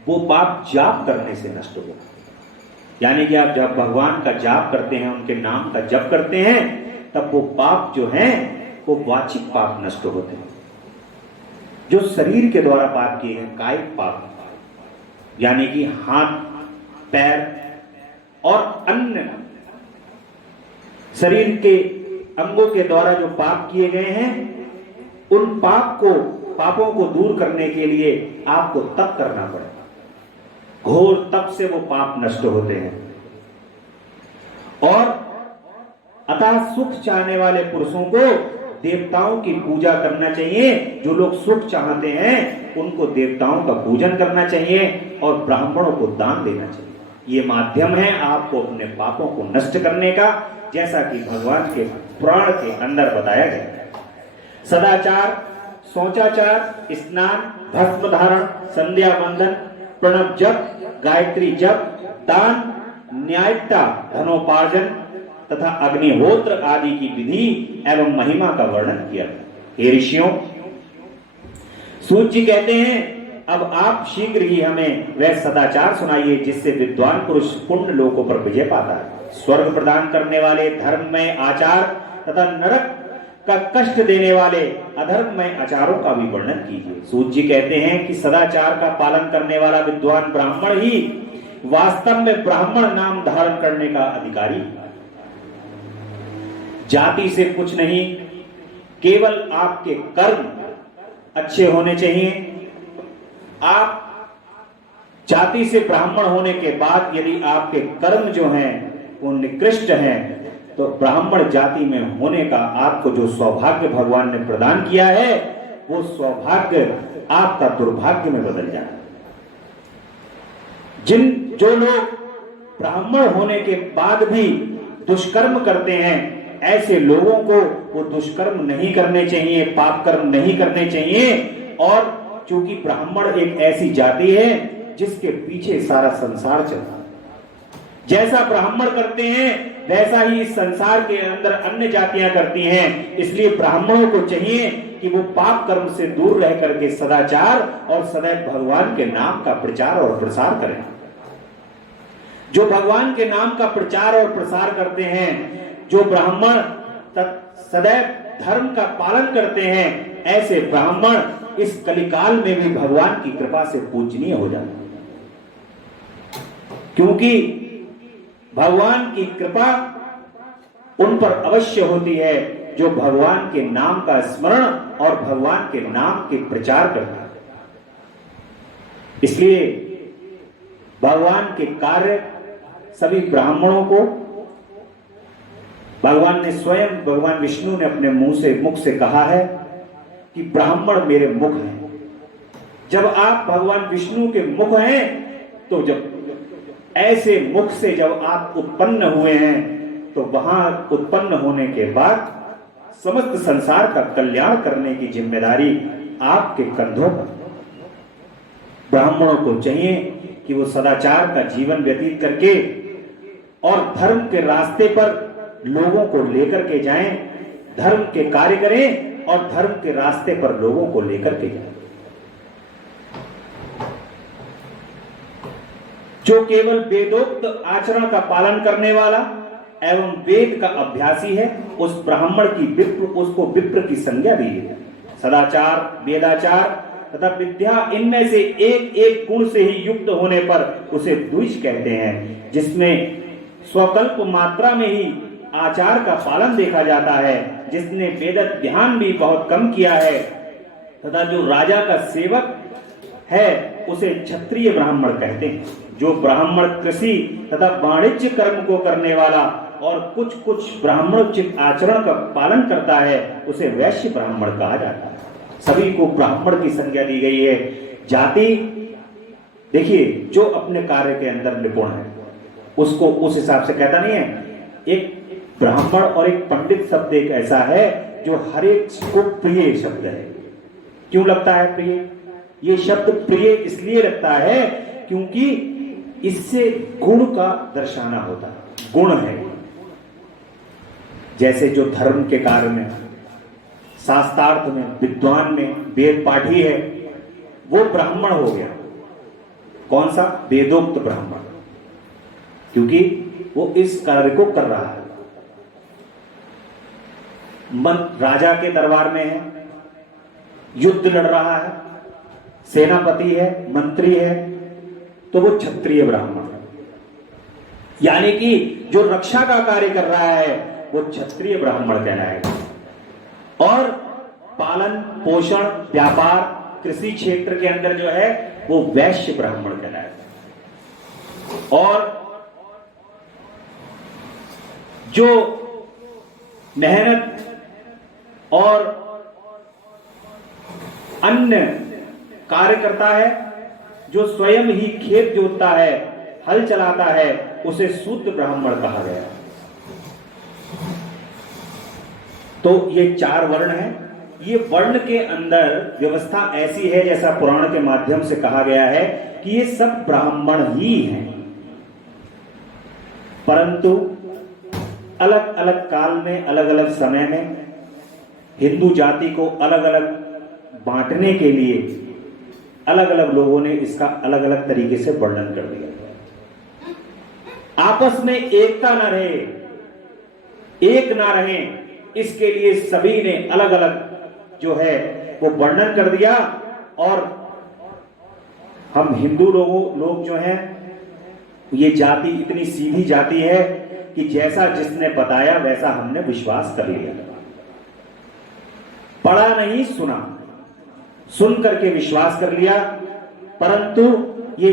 वो पाप जाप करने से नष्ट हो जाते हैं। यानी कि आप जब भगवान का जाप करते हैं, उनके नाम का जप करते हैं, तब वो पाप जो हैं वो वाचिक पाप नष्ट होते हैं। जो शरीर के द्वारा पाप किए हैं, कायिक पाप, यानी कि हाथ, पैर और अन्य शरीर के अंगों के द्वारा जो पाप किए गए हैं, उन पापों को दूर करने के लिए आपको तप करना पड़ेगा। घोर तप से वो पाप नष्ट होते हैं। और अतः सुख चाहने वाले पुरुषों को देवताओं की पूजा करना चाहिए। जो लोग सुख चाहते हैं उनको देवताओं का पूजन करना चाहिए और ब्राह्मणों को दान देना चाहिए। ये माध्यम है आपको अपने पापों को नष्ट करने का, जैसा कि भगवान के पुराण के अंदर बताया गया है। सदाचार, शौचाचार, स्नान, भस्म धारण, संध्या बंधन, प्रणव जप, गायत्री जप, दान, न्यायता, धनोपार्जन तथा अग्निहोत्र आदि की विधि एवं महिमा का वर्णन किया। हे ऋषियों, सूत जी कहते हैं, अब आप शीघ्र ही हमें वह सदाचार सुनाइए जिससे विद्वान पुरुष पुण्य लोकों पर विजय पाता है। स्वर्ग प्रदान करने वाले धर्ममय आचार तथा नरक का कष्ट देने वाले अधर्ममय आचारों का भी वर्णन कीजिए। सूत जी कहते हैं कि सदाचार का पालन करने वाला विद्वान ब्राह्मण ही वास्तव में ब्राह्मण नाम धारण करने का अधिकारी। जाति से कुछ नहीं, केवल आपके कर्म अच्छे होने चाहिए। आप जाति से ब्राह्मण होने के बाद यदि आपके कर्म जो हैं वो निकृष्ट हैं, तो ब्राह्मण जाति में होने का आपको जो सौभाग्य भगवान ने प्रदान किया है वो सौभाग्य आपका दुर्भाग्य में बदल जाए। जो लोग ब्राह्मण होने के बाद भी दुष्कर्म करते हैं, ऐसे लोगों को वो दुष्कर्म नहीं करने चाहिए, पाप कर्म नहीं करने चाहिए। और चूंकि ब्राह्मण एक ऐसी जाति है जिसके पीछे सारा संसार चलता है, जैसा ब्राह्मण करते हैं वैसा ही इस संसार के अंदर अन्य जातियां करती हैं। इसलिए ब्राह्मणों को चाहिए कि वो पाप कर्म से दूर रह करके सदाचार और सदैव भगवान के नाम का प्रचार और प्रसार करें। जो भगवान के नाम का प्रचार और प्रसार करते हैं, जो ब्राह्मण सदैव धर्म का पालन करते हैं, ऐसे ब्राह्मण इस कलिकाल में भी भगवान की कृपा से पूजनीय हो जाते हैं। क्योंकि भगवान की कृपा उन पर अवश्य होती है जो भगवान के नाम का स्मरण और भगवान के नाम के प्रचार करता है। इसलिए भगवान के कार्य सभी ब्राह्मणों को भगवान ने स्वयं, भगवान विष्णु ने अपने मुख से कहा है कि ब्राह्मण मेरे मुख हैं। जब आप भगवान विष्णु के मुख हैं, तो जब ऐसे मुख से जब आप उत्पन्न हुए हैं, तो वहां उत्पन्न होने के बाद समस्त संसार का कल्याण करने की जिम्मेदारी आपके कंधों पर। ब्राह्मणों को चाहिए कि वो सदाचार का जीवन व्यतीत करके और धर्म के रास्ते पर लोगों को लेकर के जाएं, धर्म के कार्य करें और धर्म के रास्ते पर लोगों को लेकर के जाएं। जो केवल वेदोक्त आचरण का पालन करने वाला एवं वेद का अभ्यासी है, उस ब्राह्मण की उसको विप्र की संज्ञा दी है। सदाचार, वेदाचार तथा विद्या, इनमें से एक एक गुण से ही युक्त होने पर उसे द्विज कहते हैं, जिसमें स्वकल्प मात्रा में ही आचार का पालन देखा जाता है, जिसने वेद ध्यान भी बहुत कम किया है, तथा जो राजा का सेवक है उसे क्षत्रिय ब्राह्मण कहते हैं। जो ब्राह्मण कृषि तथा वाणिज्य कर्म को करने वाला और कुछ कुछ ब्राह्मणोचित आचरण का पालन करता है, उसे वैश्य ब्राह्मण कहा जाता है। सभी को ब्राह्मण की संज्ञा दी गई है। जाति देखिए, जो अपने कार्य के अंदर निपुण है उसको उस हिसाब से कहता नहीं है। एक ब्राह्मण और एक पंडित शब्द एक ऐसा है जो हर एक को प्रिय शब्द है। क्यों लगता है प्रिय? ये शब्द प्रिय इसलिए लगता है क्योंकि इससे गुण का दर्शाना होता है। गुण है, जैसे जो धर्म के कार्य में, शास्त्रार्थ में, विद्वान में वेद पाठी है, वो ब्राह्मण हो गया। कौन सा? वेदोक्त ब्राह्मण, क्योंकि वो इस कार्य को कर रहा है। राजा के दरबार में है, युद्ध लड़ रहा है, सेनापति है, मंत्री है, तो वो क्षत्रिय ब्राह्मण है। यानी कि जो रक्षा का कार्य कर रहा है वो क्षत्रिय ब्राह्मण कहलाएगा। और पालन पोषण व्यापार कृषि क्षेत्र के अंदर जो है वो वैश्य ब्राह्मण कहलाएगा। और जो मेहनत और अन्य कार्य करता है, जो स्वयं ही खेत जोतता है, हल चलाता है, उसे शूद्र ब्राह्मण कहा गया। तो ये चार वर्ण हैं। ये वर्ण के अंदर व्यवस्था ऐसी है, जैसा पुराण के माध्यम से कहा गया है कि ये सब ब्राह्मण ही हैं, परंतु अलग अलग काल में, अलग अलग समय में हिंदू जाति को अलग अलग बांटने के लिए अलग अलग लोगों ने इसका अलग अलग तरीके से वर्णन कर दिया। आपस में एकता न रहे, एक ना रहे, इसके लिए सभी ने अलग अलग जो है वो वर्णन कर दिया। और हम हिंदू लोग जो हैं, ये जाति इतनी सीधी जाति है कि जैसा जिसने बताया वैसा हमने विश्वास कर लिया। पढ़ा नहीं, सुना, सुन करके विश्वास कर लिया। परंतु ये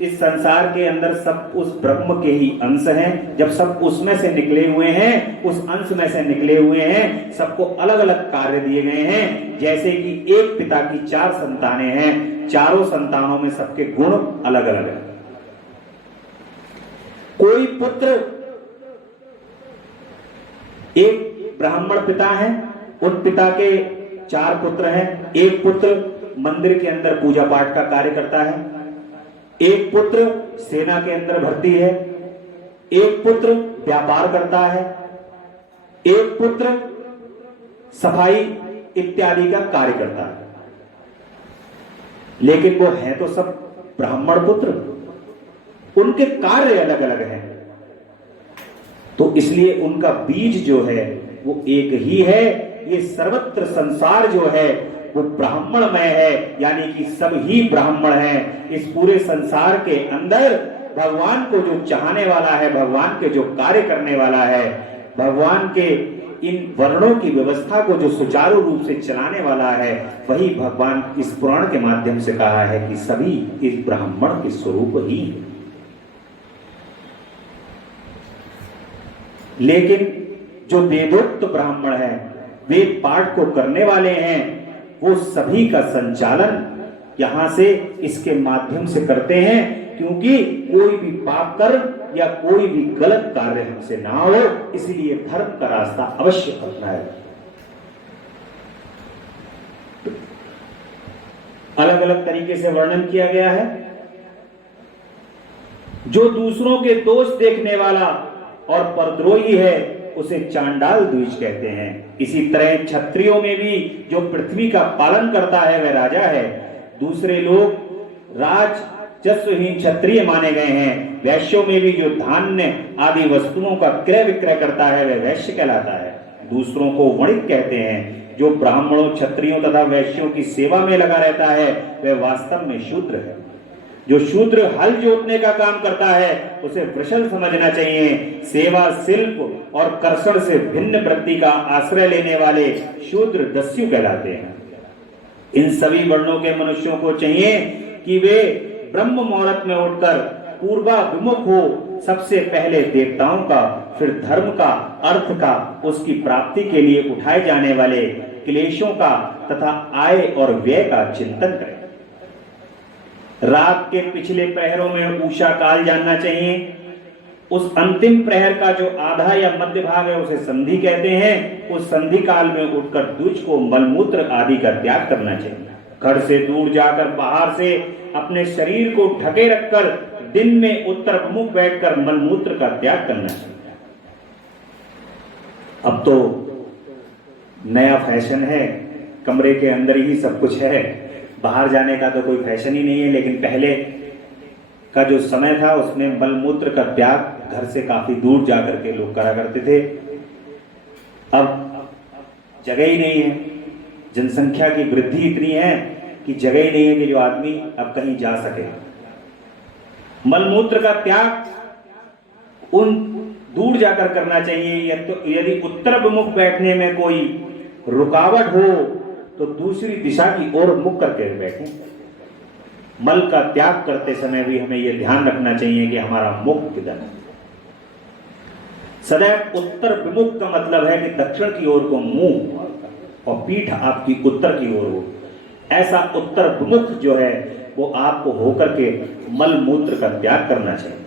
इस संसार के अंदर सब उस ब्रह्म के ही अंश हैं। जब सब उसमें से निकले हुए हैं, उस अंश में से निकले हुए हैं, सबको अलग अलग कार्य दिए गए हैं। जैसे कि एक पिता की 4 संतानें हैं, चारों संतानों में सबके गुण अलग अलग हैं। कोई पुत्र, एक ब्राह्मण पिता है, उन पिता के 4 पुत्र हैं। एक पुत्र मंदिर के अंदर पूजा पाठ का कार्य करता है, एक पुत्र सेना के अंदर भर्ती है, एक पुत्र व्यापार करता है, एक पुत्र सफाई इत्यादि का कार्य करता है। लेकिन वो है तो सब ब्राह्मण पुत्र, उनके कार्य अलग अलग हैं। तो इसलिए उनका बीज जो है वो एक ही है। ये सर्वत्र संसार जो है वो ब्राह्मणमय है, यानी कि सब ही ब्राह्मण हैं। इस पूरे संसार के अंदर भगवान को जो चाहने वाला है, भगवान के जो कार्य करने वाला है, भगवान के इन वर्णों की व्यवस्था को जो सुचारू रूप से चलाने वाला है, वही भगवान इस पुराण के माध्यम से कहा है कि सभी इस ब्राह्मण के स्वरूप ही है। लेकिन जो वेदोक्त ब्राह्मण है, वेद पाठ को करने वाले हैं, वो सभी का संचालन यहां से इसके माध्यम से करते हैं, क्योंकि कोई भी पाप कर्म या कोई भी गलत कार्य हमसे ना हो, इसलिए धर्म का रास्ता अवश्य अपनाए। अलग अलग तरीके से वर्णन किया गया है। जो दूसरों के दोष देखने वाला और परद्रोही है, उसे चांडाल द्विज कहते हैं। इसी तरह क्षत्रियों में भी जो पृथ्वी का पालन करता है वह राजा है। दूसरे लोग राजस्वहीन क्षत्रिय माने गए हैं। वैश्यों में भी जो धान्य आदि वस्तुओं का क्रय विक्रय करता है वह वैश्य कहलाता है। दूसरों को वणिक कहते हैं। जो ब्राह्मणों, क्षत्रियों तथा वैश्यों की सेवा में लगा रहता है वह वास्तव में शूद्र है। जो शूद्र हल जोतने का काम करता है उसे वृषल समझना चाहिए। सेवा, शिल्प और कर्षण से भिन्न वृत्ति का आश्रय लेने वाले शूद्र दस्यु कहलाते हैं। इन सभी वर्णों के मनुष्यों को चाहिए कि वे ब्रह्म मुहूर्त में उठकर पूर्वाभिमुख हो, सबसे पहले देवताओं का, फिर धर्म का, अर्थ का, उसकी प्राप्ति के लिए उठाए जाने वाले क्लेशों का तथा आय और व्यय का चिंतन करें। रात के पिछले प्रहरों में उषा काल जानना चाहिए। उस अंतिम प्रहर का जो आधा या मध्य भाग है उसे संधि कहते हैं। उस संधि काल में उठकर द्विज को मलमूत्र आदि का त्याग करना चाहिए। घर से दूर जाकर बाहर से अपने शरीर को ढके रखकर दिन में उत्तरमुख बैठकर मलमूत्र का त्याग करना चाहिए। अब तो नया फैशन है, कमरे के अंदर ही सब कुछ है, बाहर जाने का तो कोई फैशन ही नहीं है। लेकिन पहले का जो समय था उसमें मलमूत्र का त्याग घर से काफी दूर जाकर के लोग करा करते थे। अब जगह ही नहीं है, जनसंख्या की वृद्धि इतनी है कि जगह ही नहीं है कि जो आदमी अब कहीं जा सके। मलमूत्र का त्याग उन दूर जाकर करना चाहिए। यदि उत्तराभिमुख बैठने में कोई रुकावट हो तो दूसरी दिशा की ओर मुख करके बैठें। मल का त्याग करते समय भी हमें यह ध्यान रखना चाहिए कि हमारा मुख किधर है। सदैव उत्तर विमुख का मतलब है कि दक्षिण की ओर को मुंह और पीठ आपकी उत्तर की ओर हो। ऐसा उत्तर विमुख जो है वो आपको होकर के मल मूत्र का त्याग करना चाहिए।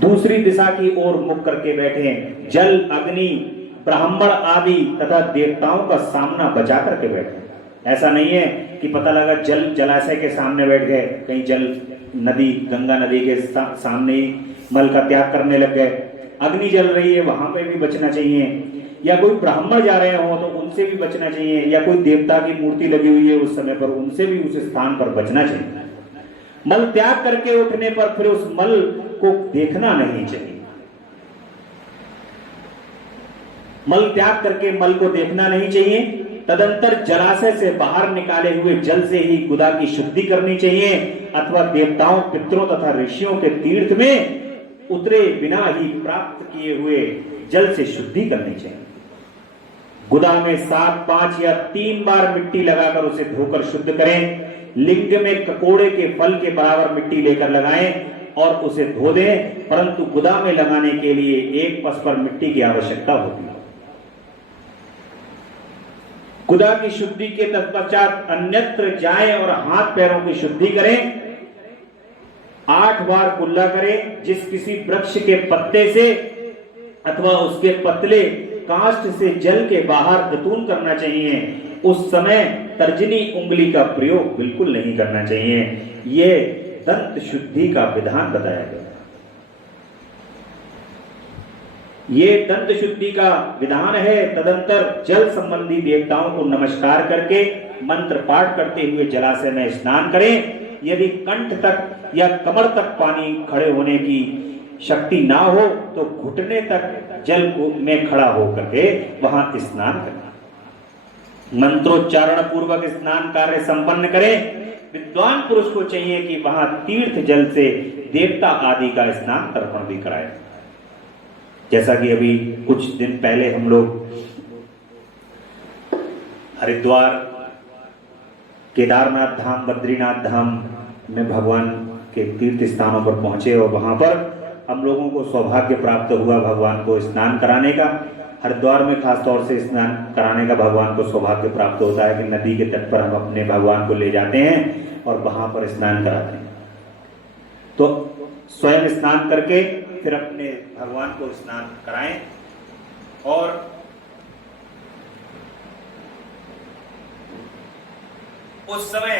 दूसरी दिशा की ओर मुख करके बैठें। जल, अग्नि, ब्राह्मण आदि तथा देवताओं का सामना बचा करके बैठे। ऐसा नहीं है कि पता लगा जलाशय के सामने बैठ गए, कहीं जल नदी, गंगा नदी के सामने ही मल का त्याग करने लग गए। अग्नि जल रही है वहां पे भी बचना चाहिए, या कोई ब्राह्मण जा रहे हो तो उनसे भी बचना चाहिए, या कोई देवता की मूर्ति लगी हुई है उस समय पर, उनसे भी उस स्थान पर बचना चाहिए। मल त्याग करके उठने पर फिर उस मल को देखना नहीं चाहिए। मल त्याग करके मल को देखना नहीं चाहिए। तदंतर जलाशय से बाहर निकाले हुए जल से ही गुदा की शुद्धि करनी चाहिए, अथवा देवताओं, पितरों तथा ऋषियों के तीर्थ में उतरे बिना ही प्राप्त किए हुए जल से शुद्धि करनी चाहिए। गुदा में 7, 5 या 3 बार मिट्टी लगाकर उसे धोकर शुद्ध करें। लिंग में ककोड़े के फल के बराबर मिट्टी लेकर लगाएं और उसे धो दें, परंतु गुदा में लगाने के लिए एक पस पर मिट्टी की आवश्यकता होती है। गुदा की शुद्धि के तत्पश्चात अन्यत्र जाएं और हाथ पैरों की शुद्धि करें। 8 बार कुल्ला करें। जिस किसी वृक्ष के पत्ते से अथवा उसके पतले काष्ठ से जल के बाहर दतून करना चाहिए, उस समय तर्जनी उंगली का प्रयोग बिल्कुल नहीं करना चाहिए। यह दंत शुद्धि का विधान बताया गया। ये दंत शुद्धि का विधान है। तदंतर जल संबंधी देवताओं को नमस्कार करके मंत्र पाठ करते हुए जलाशय में स्नान करें। यदि कंठ तक या कमर तक पानी खड़े होने की शक्ति ना हो तो घुटने तक जल में खड़ा होकर के वहां स्नान करें। मंत्रोच्चारण पूर्वक स्नान कार्य संपन्न करें। विद्वान पुरुष को चाहिए कि वहां तीर्थ जल से देवता आदि का स्नान तर्पण भी कराए। जैसा कि अभी कुछ दिन पहले हम लोग हरिद्वार, केदारनाथ धाम, बद्रीनाथ धाम में भगवान के तीर्थ स्थानों पर पहुंचे और वहां पर हम लोगों को सौभाग्य प्राप्त हुआ भगवान को स्नान कराने का। हरिद्वार में खास तौर से स्नान कराने का भगवान को सौभाग्य प्राप्त होता है कि नदी के तट पर हम अपने भगवान को ले जाते हैं और वहां पर स्नान कराते हैं। तो स्वयं स्नान करके फिर अपने भगवान को स्नान कराएं और उस समय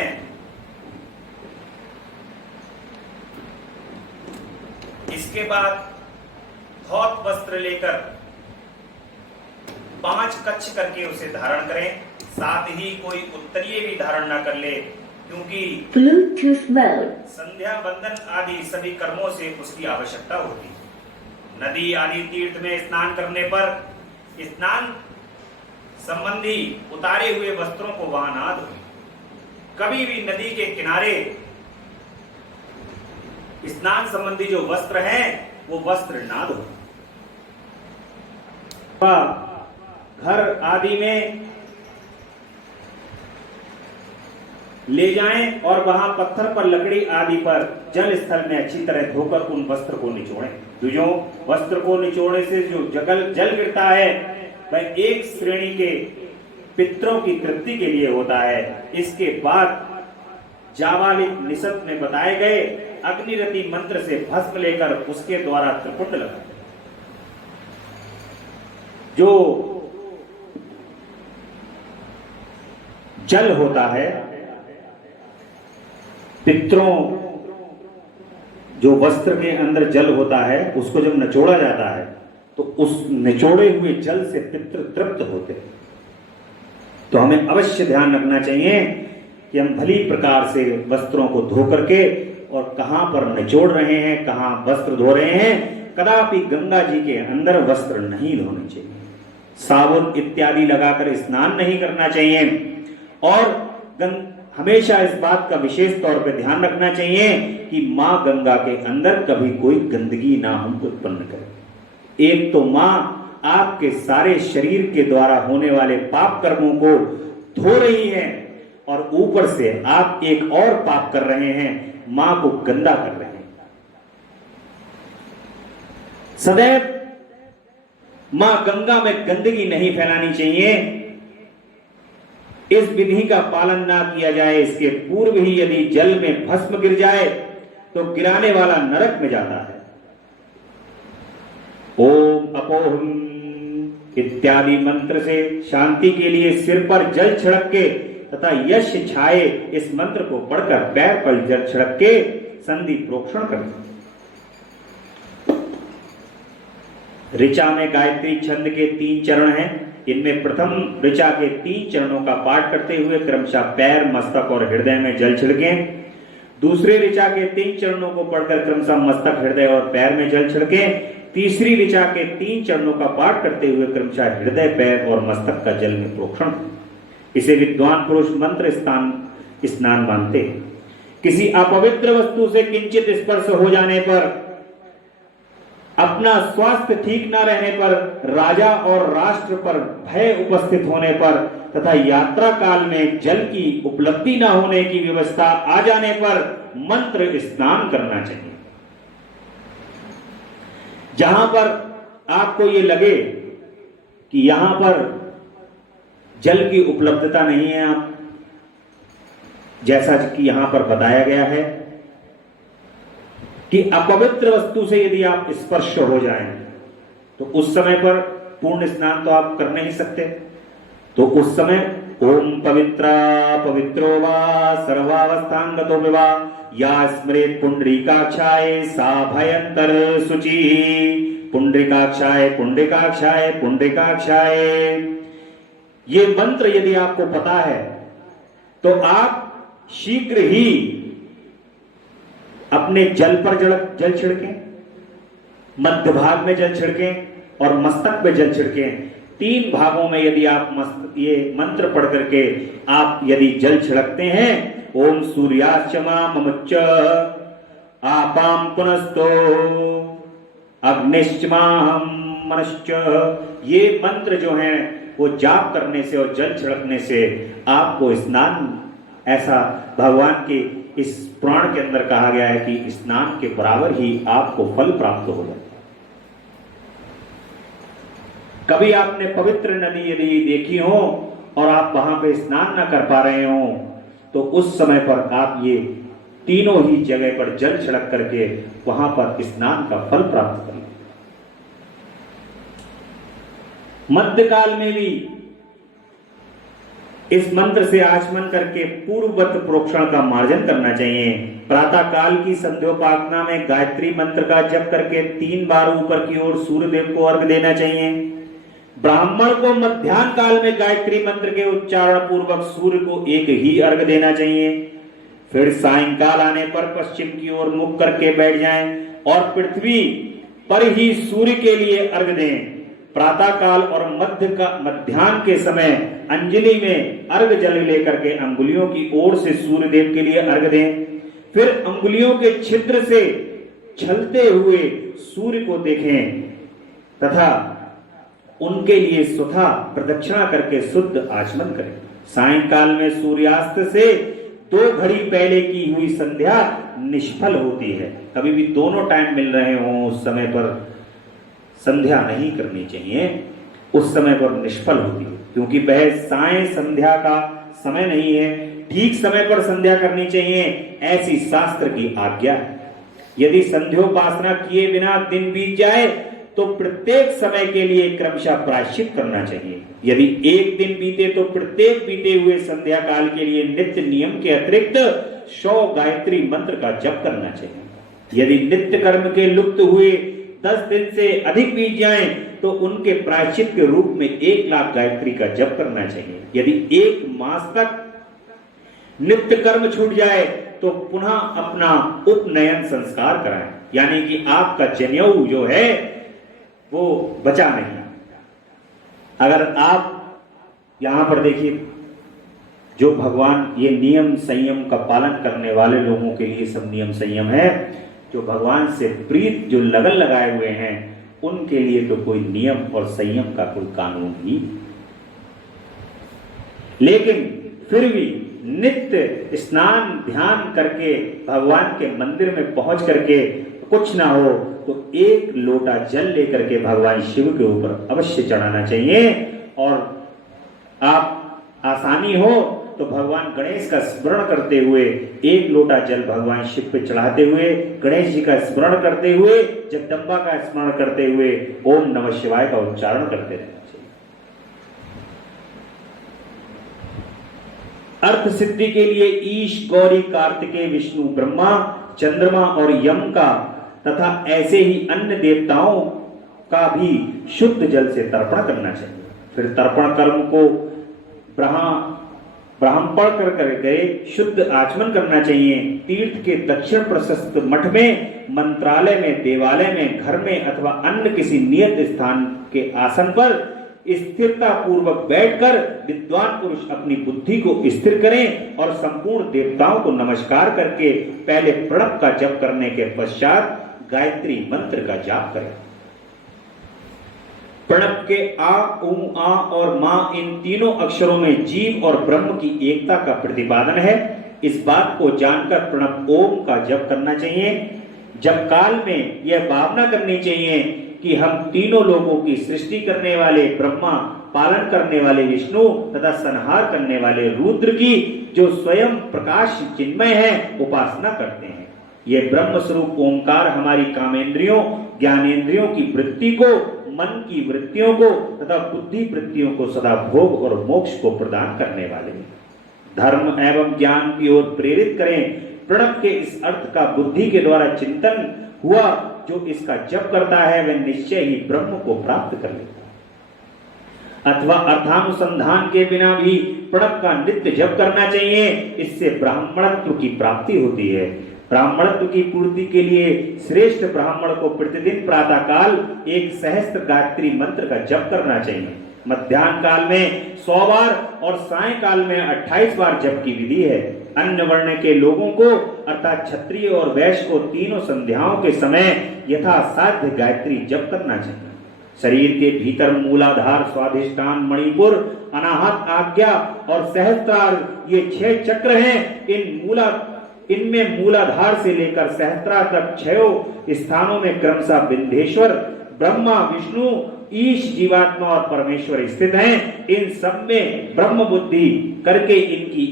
इसके बाद धौत वस्त्र लेकर 5 कच्छ करके उसे धारण करें। साथ ही कोई उत्तरीय भी धारण ना कर ले, क्योंकि संध्या बंदन आदि सभी कर्मों से उसकी आवश्यकता होती है। नदी आदि तीर्थ में स्नान करने पर स्नान संबंधी उतारे हुए वस्त्रों को वहां ना धोएं। कभी भी नदी के किनारे स्नान संबंधी जो वस्त्र हैं वो वस्त्र ना धोएं। घर आदि में ले जाएं और वहां पत्थर पर, लकड़ी आदि पर जल स्थल में अच्छी तरह धोकर उन वस्त्र को निचोड़ें। जो वस्त्र को निचोड़ने से जो जल गिरता है वह एक श्रेणी के पितरों की तृप्ति के लिए होता है। इसके बाद जावालिक निषद में बताए गए अग्निरति मंत्र से भस्म लेकर उसके द्वारा त्रिपुंड लगाएं। जो जल होता है, पितरों, जो वस्त्र के अंदर जल होता है उसको जब निचोड़ा जाता है तो उस निचोड़े हुए जल से पितृ तृप्त होते हैं। तो हमें अवश्य ध्यान रखना चाहिए कि हम भली प्रकार से वस्त्रों को धो करके और कहां पर निचोड़ रहे हैं, कहां वस्त्र धो रहे हैं। कदापि गंगा जी के अंदर वस्त्र नहीं धोने चाहिए। साबुन इत्यादि लगाकर स्नान नहीं करना चाहिए और हमेशा इस बात का विशेष तौर पर ध्यान रखना चाहिए कि मां गंगा के अंदर कभी कोई गंदगी ना हम उत्पन्न करें। एक तो मां आपके सारे शरीर के द्वारा होने वाले पाप कर्मों को धो रही है और ऊपर से आप एक और पाप कर रहे हैं, मां को गंदा कर रहे हैं। सदैव मां गंगा में गंदगी नहीं फैलानी चाहिए। इस विधि का पालन ना किया जाए, इसके पूर्व ही यदि जल में भस्म गिर जाए तो गिराने वाला नरक में जाता है। ओम अपोहम इत्यादि मंत्र से शांति के लिए सिर पर जल छिड़क के तथा यश छाए इस मंत्र को पढ़कर पैर पर जल छिड़क के संधि प्रोक्षण करें। ऋचा में गायत्री छंद के 3 चरण हैं। इनमें प्रथम ऋचा के 3 चरणों का पाठ करते हुए क्रमशः पैर, मस्तक और हृदय में जल छिड़कें। दूसरे ऋचा के 3 चरणों को पढ़कर क्रमशः मस्तक, हृदय और पैर में जल छिड़कें। तीसरी ऋचा के 3 चरणों का पाठ करते हुए क्रमशः हृदय, पैर और मस्तक का जल में प्रोक्षण। इसे विद्वान पुरुष मंत्र स्नान मानते हैं। किसी अपवित्र वस्तु से किंचित स्पर्श हो जाने पर अपना स्वास्थ्य ठीक न रहने पर, राजा और राष्ट्र पर भय उपस्थित होने पर तथा यात्रा काल में जल की उपलब्धि न होने की व्यवस्था आ जाने पर मंत्र स्नान करना चाहिए। जहां पर आपको ये लगे कि यहां पर जल की उपलब्धता नहीं है, आप जैसा कि यहां पर बताया गया है कि अपवित्र वस्तु से यदि आप स्पर्श हो जाएं तो उस समय पर पूर्ण स्नान तो आप कर नहीं सकते। तो उस समय ओम पवित्रा पवित्रो वा सर्वावस्थांगतो विवा या स्मृत पुंडरीकाक्षाय सा भयंतर शुचि। पुंडरीकाक्षाय पुंडरीकाक्षाय पुंडरीकाक्षाय, ये मंत्र यदि आपको पता है तो आप शीघ्र ही अपने जल पर जल छिड़कें, मध्य भाग में जल छिड़कें और मस्तक में जल छिड़कें। 3 भागों में यदि आप ये मंत्र पढ़ करके आप यदि जल छिड़कते हैं, ओम सूर्याश्चमा ममुच्च आपाम पुनस्तो अग्निश्चमा मनश्च, ये मंत्र जो हैं वो जाप करने से और जल छिड़कने से आपको स्नान, ऐसा भगवान के इस पुराण के अंदर कहा गया है कि स्नान के बराबर ही आपको फल प्राप्त होगा। कभी आपने पवित्र नदी यदि देखी हो और आप वहां पे स्नान न कर पा रहे हो तो उस समय पर आप ये तीनों ही जगह पर जल छिड़क करके वहां पर स्नान का फल प्राप्त करें। मध्यकाल में भी इस मंत्र से आचमन करके पूर्ववत प्रोक्षण का मार्जन करना चाहिए। प्रातः काल की संध्योपासना में गायत्री मंत्र का जप करके 3 बार ऊपर की ओर सूर्य देव को अर्घ देना चाहिए। ब्राह्मण को मध्याह्न काल में गायत्री मंत्र के उच्चारण पूर्वक सूर्य को एक ही अर्घ देना चाहिए। फिर सायंकाल आने पर पश्चिम की ओर मुख करके बैठ जाएं और पृथ्वी पर ही सूर्य के लिए अर्घ दें। प्रातः काल और मध्याह्न के समय अंजलि में अर्घ जल लेकर के अंगुलियों की ओर से सूर्य देव के लिए अर्घ दें। फिर अंगुलियों के छिद्र से छलते हुए सूर्य को देखें तथा उनके लिए स्वतः प्रदक्षिणा करके शुद्ध आचमन करें। सायंकाल में सूर्यास्त से 2 घड़ी पहले की हुई संध्या निष्फल होती है। कभी भी दोनों टाइम मिल रहे हो उस समय पर संध्या नहीं करनी चाहिए, उस समय पर निष्फल होती है, क्योंकि वह साय संध्या का समय नहीं है। ठीक समय पर संध्या करनी चाहिए, ऐसी शास्त्र की आज्ञा है। यदि संध्योपासना किए बिना दिन बीत जाए तो प्रत्येक समय के लिए क्रमशः प्रायश्चित करना चाहिए। यदि एक दिन बीते तो प्रत्येक बीते हुए संध्या काल के लिए नित्य नियम के अतिरिक्त 100 गायत्री मंत्र का जप करना चाहिए। यदि नित्य कर्म के लुप्त हुए 10 दिन से अधिक बीत जाएं तो उनके प्रायश्चित के रूप में 1 लाख गायत्री का जप करना चाहिए। यदि 1 मास तक नित्य कर्म छूट जाए तो पुनः अपना उपनयन संस्कार कराएं, यानी कि आपका जनेऊ जो है वो बचा नहीं। अगर आप यहां पर देखिए, जो भगवान ये नियम संयम का पालन करने वाले लोगों के लिए सब नियम संयम है, जो भगवान से प्रीत जो लगन लगाए हुए हैं उनके लिए तो कोई नियम और संयम का कोई कानून ही। लेकिन फिर भी नित्य स्नान ध्यान करके भगवान के मंदिर में पहुंच करके कुछ ना हो तो 1 लोटा जल लेकर के भगवान शिव के ऊपर अवश्य चढ़ाना चाहिए। और आप आसानी हो तो भगवान गणेश का स्मरण करते हुए 1 लोटा जल भगवान शिव पे चढ़ाते हुए, गणेश जी का स्मरण करते हुए, जगदम्बा का स्मरण करते हुए ओम नमः शिवाय का उच्चारण करते रहना चाहिए। अर्थ सिद्धि के लिए ईश गौरी कार्तिकेय विष्णु ब्रह्मा चंद्रमा और यम का तथा ऐसे ही अन्य देवताओं का भी शुद्ध जल से तर्पण करना चाहिए। फिर तर्पण कर्म को ब्राह्मण कर गए शुद्ध आचमन करना चाहिए। तीर्थ के दक्षिण प्रशस्त मठ में, मंत्रालय में, देवालय में, घर में अथवा अन्य किसी नियत स्थान के आसन पर स्थिरता पूर्वक बैठकर विद्वान पुरुष अपनी बुद्धि को स्थिर करें और संपूर्ण देवताओं को नमस्कार करके पहले प्रणव का जप करने के पश्चात गायत्री मंत्र का जाप करें। प्रणव के आ, ऊ, आ और मां इन तीनों अक्षरों में जीव और ब्रह्म की एकता का प्रतिपादन है। इस बात को जानकर प्रणव ओम का जप करना चाहिए। जप काल में यह भावना करनी चाहिए कि हम तीनों लोगों की सृष्टि करने वाले ब्रह्मा, पालन करने वाले विष्णु तथा संहार करने वाले रुद्र की, जो स्वयं प्रकाश चिन्मय है, उपासना करते हैं। ये ब्रह्म स्वरूप ओंकार हमारी कामेंद्रियों, ज्ञानेंद्रियों की वृत्ति को, मन की वृत्तियों को तथा बुद्धि वृत्तियों को सदा भोग और मोक्ष को प्रदान करने वाले हैं। धर्म एवं ज्ञान की ओर प्रेरित करें। प्रणव के इस अर्थ का बुद्धि के द्वारा चिंतन हुआ, जो इसका जप करता है वह निश्चय ही ब्रह्म को प्राप्त कर लेता है। अथवा अर्थानुसंधान के बिना भी प्रणव का नित्य जप करना चाहिए। इससे ब्राह्मणत्व की प्राप्ति होती है। ब्राह्मणत्व की पूर्ति के लिए श्रेष्ठ ब्राह्मण को प्रतिदिन प्रातः काल 1 सहस्त्र गायत्री मंत्र का जप करना चाहिए। मध्याह्न काल में 100 बार और सायंकाल में 28 बार जप की विधि है। अन्य वर्ण के लोगों को अर्थात क्षत्रिय और वैश्य को तीनों संध्याओं के समय यथासाध्य गायत्री जप करना चाहिए। शरीर के भीतर मूलाधार, स्वाधिष्ठान, मणिपुर, अनाहत, आज्ञा और सहस्त्रार, ये 6 चक्र हैं। इनमें मूलाधार से लेकर सहस्त्रार तक 6 स्थानों में क्रमशः विंध्येश्वर, ब्रह्मा, विष्णु, ईश, जीवात्मा और परमेश्वर स्थित हैं। इन सब में ब्रह्म बुद्धि करके इनकी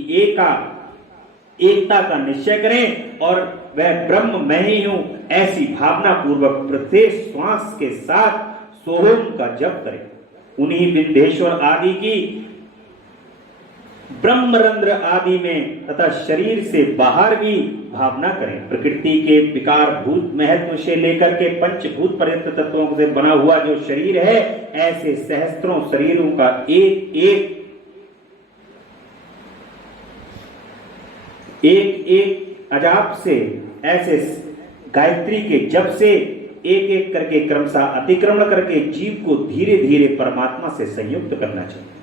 एकता का निश्चय करें और वह ब्रह्म मैं ही हूं, ऐसी भावना पूर्वक प्रत्येक श्वास के साथ सोहम का जप करें। उन्हीं विंध्येश्वर आदि की, ब्रह्मरंध्र आदि में तथा शरीर से बाहर भी भावना करें। प्रकृति के विकार भूत महत्व से लेकर के पंचभूत पर्यंत तत्वों से बना हुआ जो शरीर है, ऐसे सहस्त्रों शरीरों का एक अजाप से, ऐसे गायत्री के जप से एक एक करके क्रमशः अतिक्रमण करके जीव को धीरे धीरे परमात्मा से संयुक्त करना चाहिए।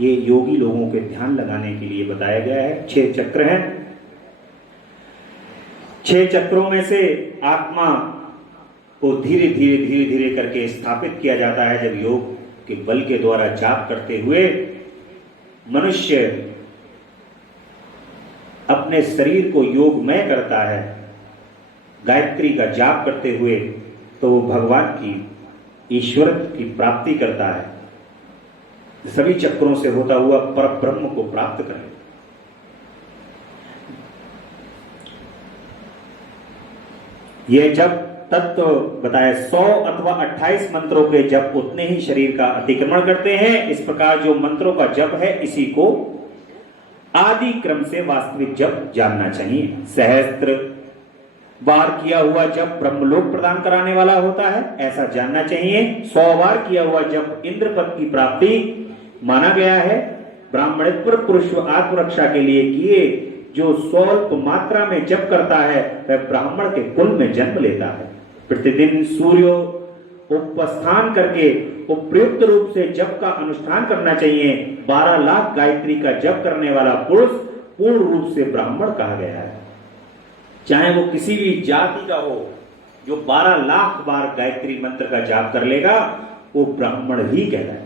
ये योगी लोगों के ध्यान लगाने के लिए बताया गया है। 6 चक्र हैं। 6 चक्रों में से आत्मा को धीरे धीरे करके स्थापित किया जाता है। जब योग के बल के द्वारा जाप करते हुए मनुष्य अपने शरीर को योगमय करता है, गायत्री का जाप करते हुए, तो वो भगवान की, ईश्वर की प्राप्ति करता है। सभी चक्रों से होता हुआ पर ब्रह्म को प्राप्त करें। यह जब तत्व बताया 100 अथवा 28 मंत्रों के जप उतने ही शरीर का अतिक्रमण करते हैं। इस प्रकार जो मंत्रों का जप है, इसी को आदि क्रम से वास्तविक जप जानना चाहिए। सहस्त्र बार किया हुआ जप ब्रह्मलोक प्रदान कराने वाला होता है, ऐसा जानना चाहिए। 100 बार किया हुआ जप इंद्र पद की प्राप्ति माना गया है। ब्राह्मणेतर पुरुष आत्मरक्षा के लिए किए जो स्वल्प मात्रा में जप करता है, वह ब्राह्मण के कुल में जन्म लेता है। प्रतिदिन सूर्य उपस्थान करके उपयुक्त रूप से जप का अनुष्ठान करना चाहिए। 12 लाख गायत्री का जप करने वाला पुरुष पूर्ण रूप से ब्राह्मण कहा गया है। चाहे वो किसी भी जाति का हो, जो 12 लाख बार गायत्री मंत्र का जाप कर लेगा, वो ब्राह्मण ही कहलाएगा।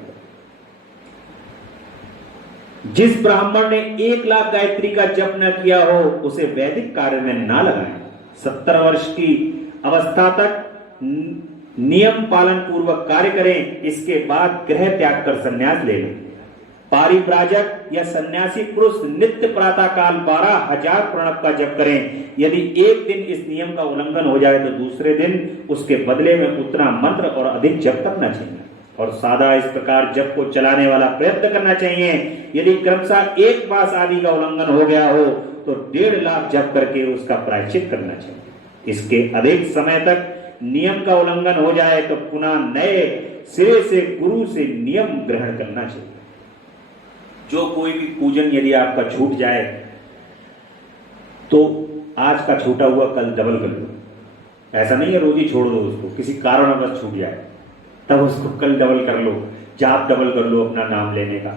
जिस ब्राह्मण ने 1 लाख गायत्री का जप न किया हो, उसे वैदिक कार्य में ना लगाएं। 70 वर्ष की अवस्था तक नियम पालन पूर्वक कार्य करें। इसके बाद गृह त्याग कर संन्यास ले लें। पारिव्राजक या सन्यासी पुरुष नित्य प्रातः काल 12,000 प्रणव का जप करें। यदि एक दिन इस नियम का उल्लंघन हो जाए तो दूसरे दिन उसके बदले में उतना मंत्र और अधिक जप करना चाहिए और सादा इस प्रकार जप को चलाने वाला प्रयत्न करना चाहिए। यदि क्रमशः 1 मास आदि का उल्लंघन हो गया हो तो 1.5 लाख जप करके उसका प्रायश्चित करना चाहिए। इसके अधिक समय तक नियम का उल्लंघन हो जाए तो पुनः नए सिरे से गुरु से नियम ग्रहण करना चाहिए। जो कोई भी पूजन यदि आपका छूट जाए तो आज का छूटा हुआ कल डबल कर लो। ऐसा नहीं है रोज ही छोड़ दो उसको, किसी कारणवश छूट जाए तब उसको कल डबल कर लो, जाप डबल कर लो अपना नाम लेने का।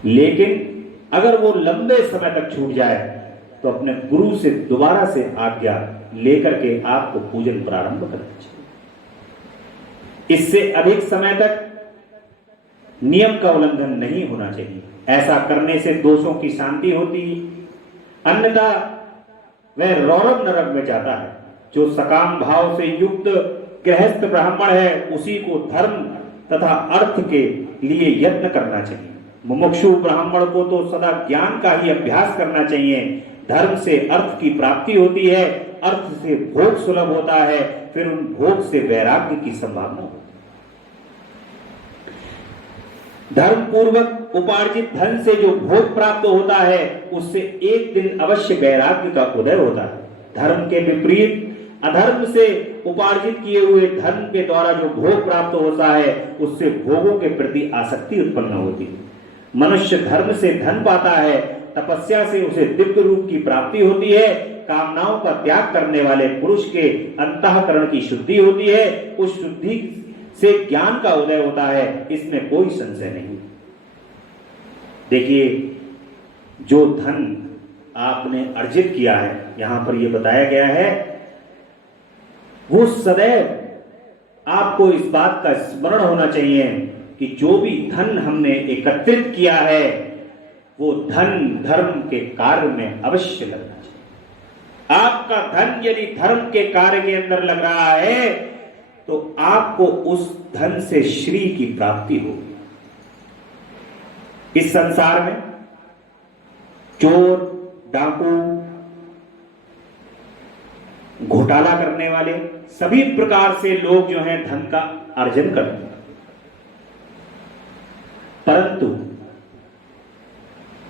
लेकिन अगर वो लंबे समय तक छूट जाए तो अपने गुरु से दोबारा से आज्ञा लेकर के आपको पूजन प्रारंभ करना चाहिए। इससे अधिक समय तक नियम का उल्लंघन नहीं होना चाहिए। ऐसा करने से दोषों की शांति होती, अन्यथा वह रौरव नरक में जाता है। जो सकाम भाव से युक्त गृहस्थ ब्राह्मण है उसी को धर्म तथा अर्थ के लिए यत्न करना चाहिए। मुमुक्षु ब्राह्मण को तो सदा ज्ञान का ही अभ्यास करना चाहिए। धर्म से अर्थ की प्राप्ति होती है, अर्थ से भोग सुलभ होता है, फिर उन भोग से वैराग्य की संभावना होती है। धर्म पूर्वक उपार्जित धन से जो भोग प्राप्त होता है उससे एक दिन अवश्य वैराग्य का उदय होता है। धर्म के विपरीत अधर्म से उपार्जित किए हुए धन के द्वारा जो भोग प्राप्त होता है उससे भोगों के प्रति आसक्ति उत्पन्न होती है। मनुष्य धर्म से धन पाता है, तपस्या से उसे दिव्य रूप की प्राप्ति होती है, कामनाओं का त्याग करने वाले पुरुष के अंतःकरण की शुद्धि होती है, उस शुद्धि से ज्ञान का उदय होता है, इसमें कोई संशय नहीं। देखिए, जो धन आपने अर्जित किया है, यहां पर यह बताया गया है, वो सदैव आपको इस बात का स्मरण होना चाहिए कि जो भी धन हमने एकत्रित किया है वो धन धर्म के कार्य में अवश्य लगना चाहिए। आपका धन यदि धर्म के कार्य के अंदर लग रहा है तो आपको उस धन से श्री की प्राप्ति होगी। इस संसार में चोर, डाकू, घोटाला करने वाले सभी प्रकार से लोग जो हैं धन का अर्जन करते हैं, परंतु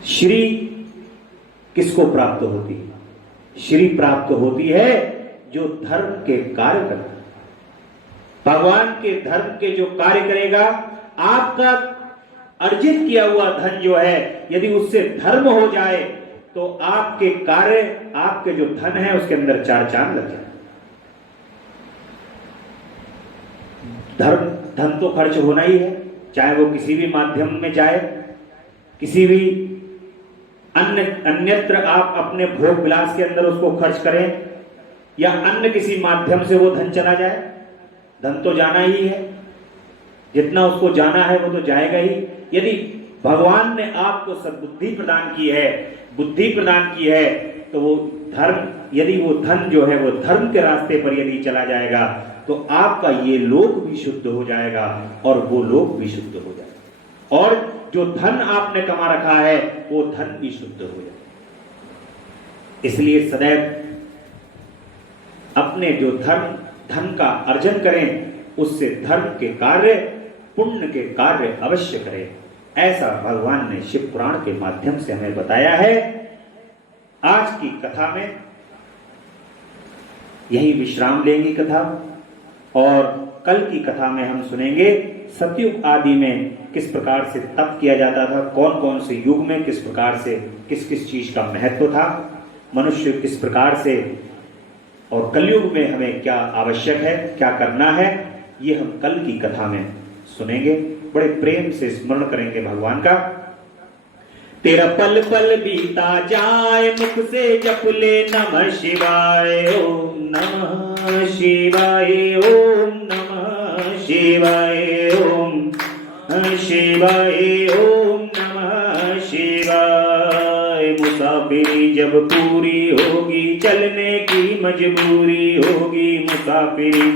श्री किसको प्राप्त होती है? श्री प्राप्त होती है जो धर्म के कार्य करता है। भगवान के धर्म के जो कार्य करेगा, आपका अर्जित किया हुआ धन जो है यदि उससे धर्म हो जाए तो आपके कार्य, आपके जो धन है उसके अंदर चार चांद लग जाए। धन तो खर्च होना ही है, चाहे वो किसी भी माध्यम में जाए, किसी भी अन्यत्र आप अपने भोग विलास के अंदर उसको खर्च करें या अन्य किसी माध्यम से वो धन चला जाए, धन तो जाना ही है। जितना उसको जाना है वो तो जाएगा ही। यदि भगवान ने आपको सद्बुद्धि प्रदान की है, बुद्धि प्रदान की है, तो वो धर्म, यदि वो धन जो है वो धर्म के रास्ते पर यदि चला जाएगा तो आपका ये लोक भी शुद्ध हो जाएगा और वो लोक भी शुद्ध हो जाएगा, और जो धन आपने कमा रखा है वो धन भी शुद्ध हो जाएगा। इसलिए सदैव अपने जो धन का अर्जन करें उससे धर्म के कार्य, पुण्य के कार्य अवश्य करें। ऐसा भगवान ने शिव पुराण के माध्यम से हमें बताया है। आज की कथा में यही विश्राम लेंगी कथा, और कल की कथा में हम सुनेंगे सतयुग आदि में किस प्रकार से तप किया जाता था, कौन कौन से युग में किस प्रकार से किस किस चीज का महत्व था, मनुष्य किस प्रकार से, और कलयुग में हमें क्या आवश्यक है, क्या करना है, ये हम कल की कथा में सुनेंगे। बड़े प्रेम से स्मरण करेंगे भगवान का। तेरा पल पल बीता जाए, मुख से जप ले नमः शिवाय, ओम नमः शिवाय, ओम नमः शिवाय, ओम नमः शिवाय, ओम नमः शिवाय। मुसाफिरी जब पूरी होगी, चलने की मजबूरी होगी, मुसाफिरी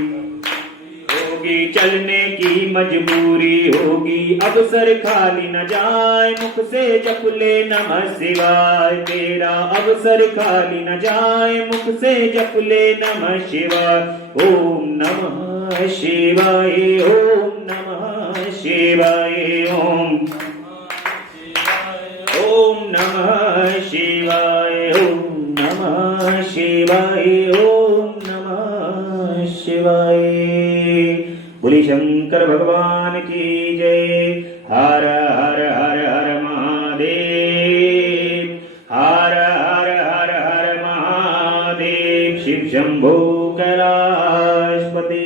होगी, चलने की मजबूरी होगी, अवसर खाली न जाए, मुख से जप ले नमः शिवाय। तेरा अवसर खाली न जाए, मुख से जप ले नमः शिवाय, ओम नमः शिवाय, ओम नमः शिवाय, ओम नमः शिवाय, ओम नमः शिवाय, ओम नमः शिवाय। बोली शंकर भगवान की जय। हर हर हर हर महादेव, हर हर हर हर महादेव। शिव शंभो कैलाशपति।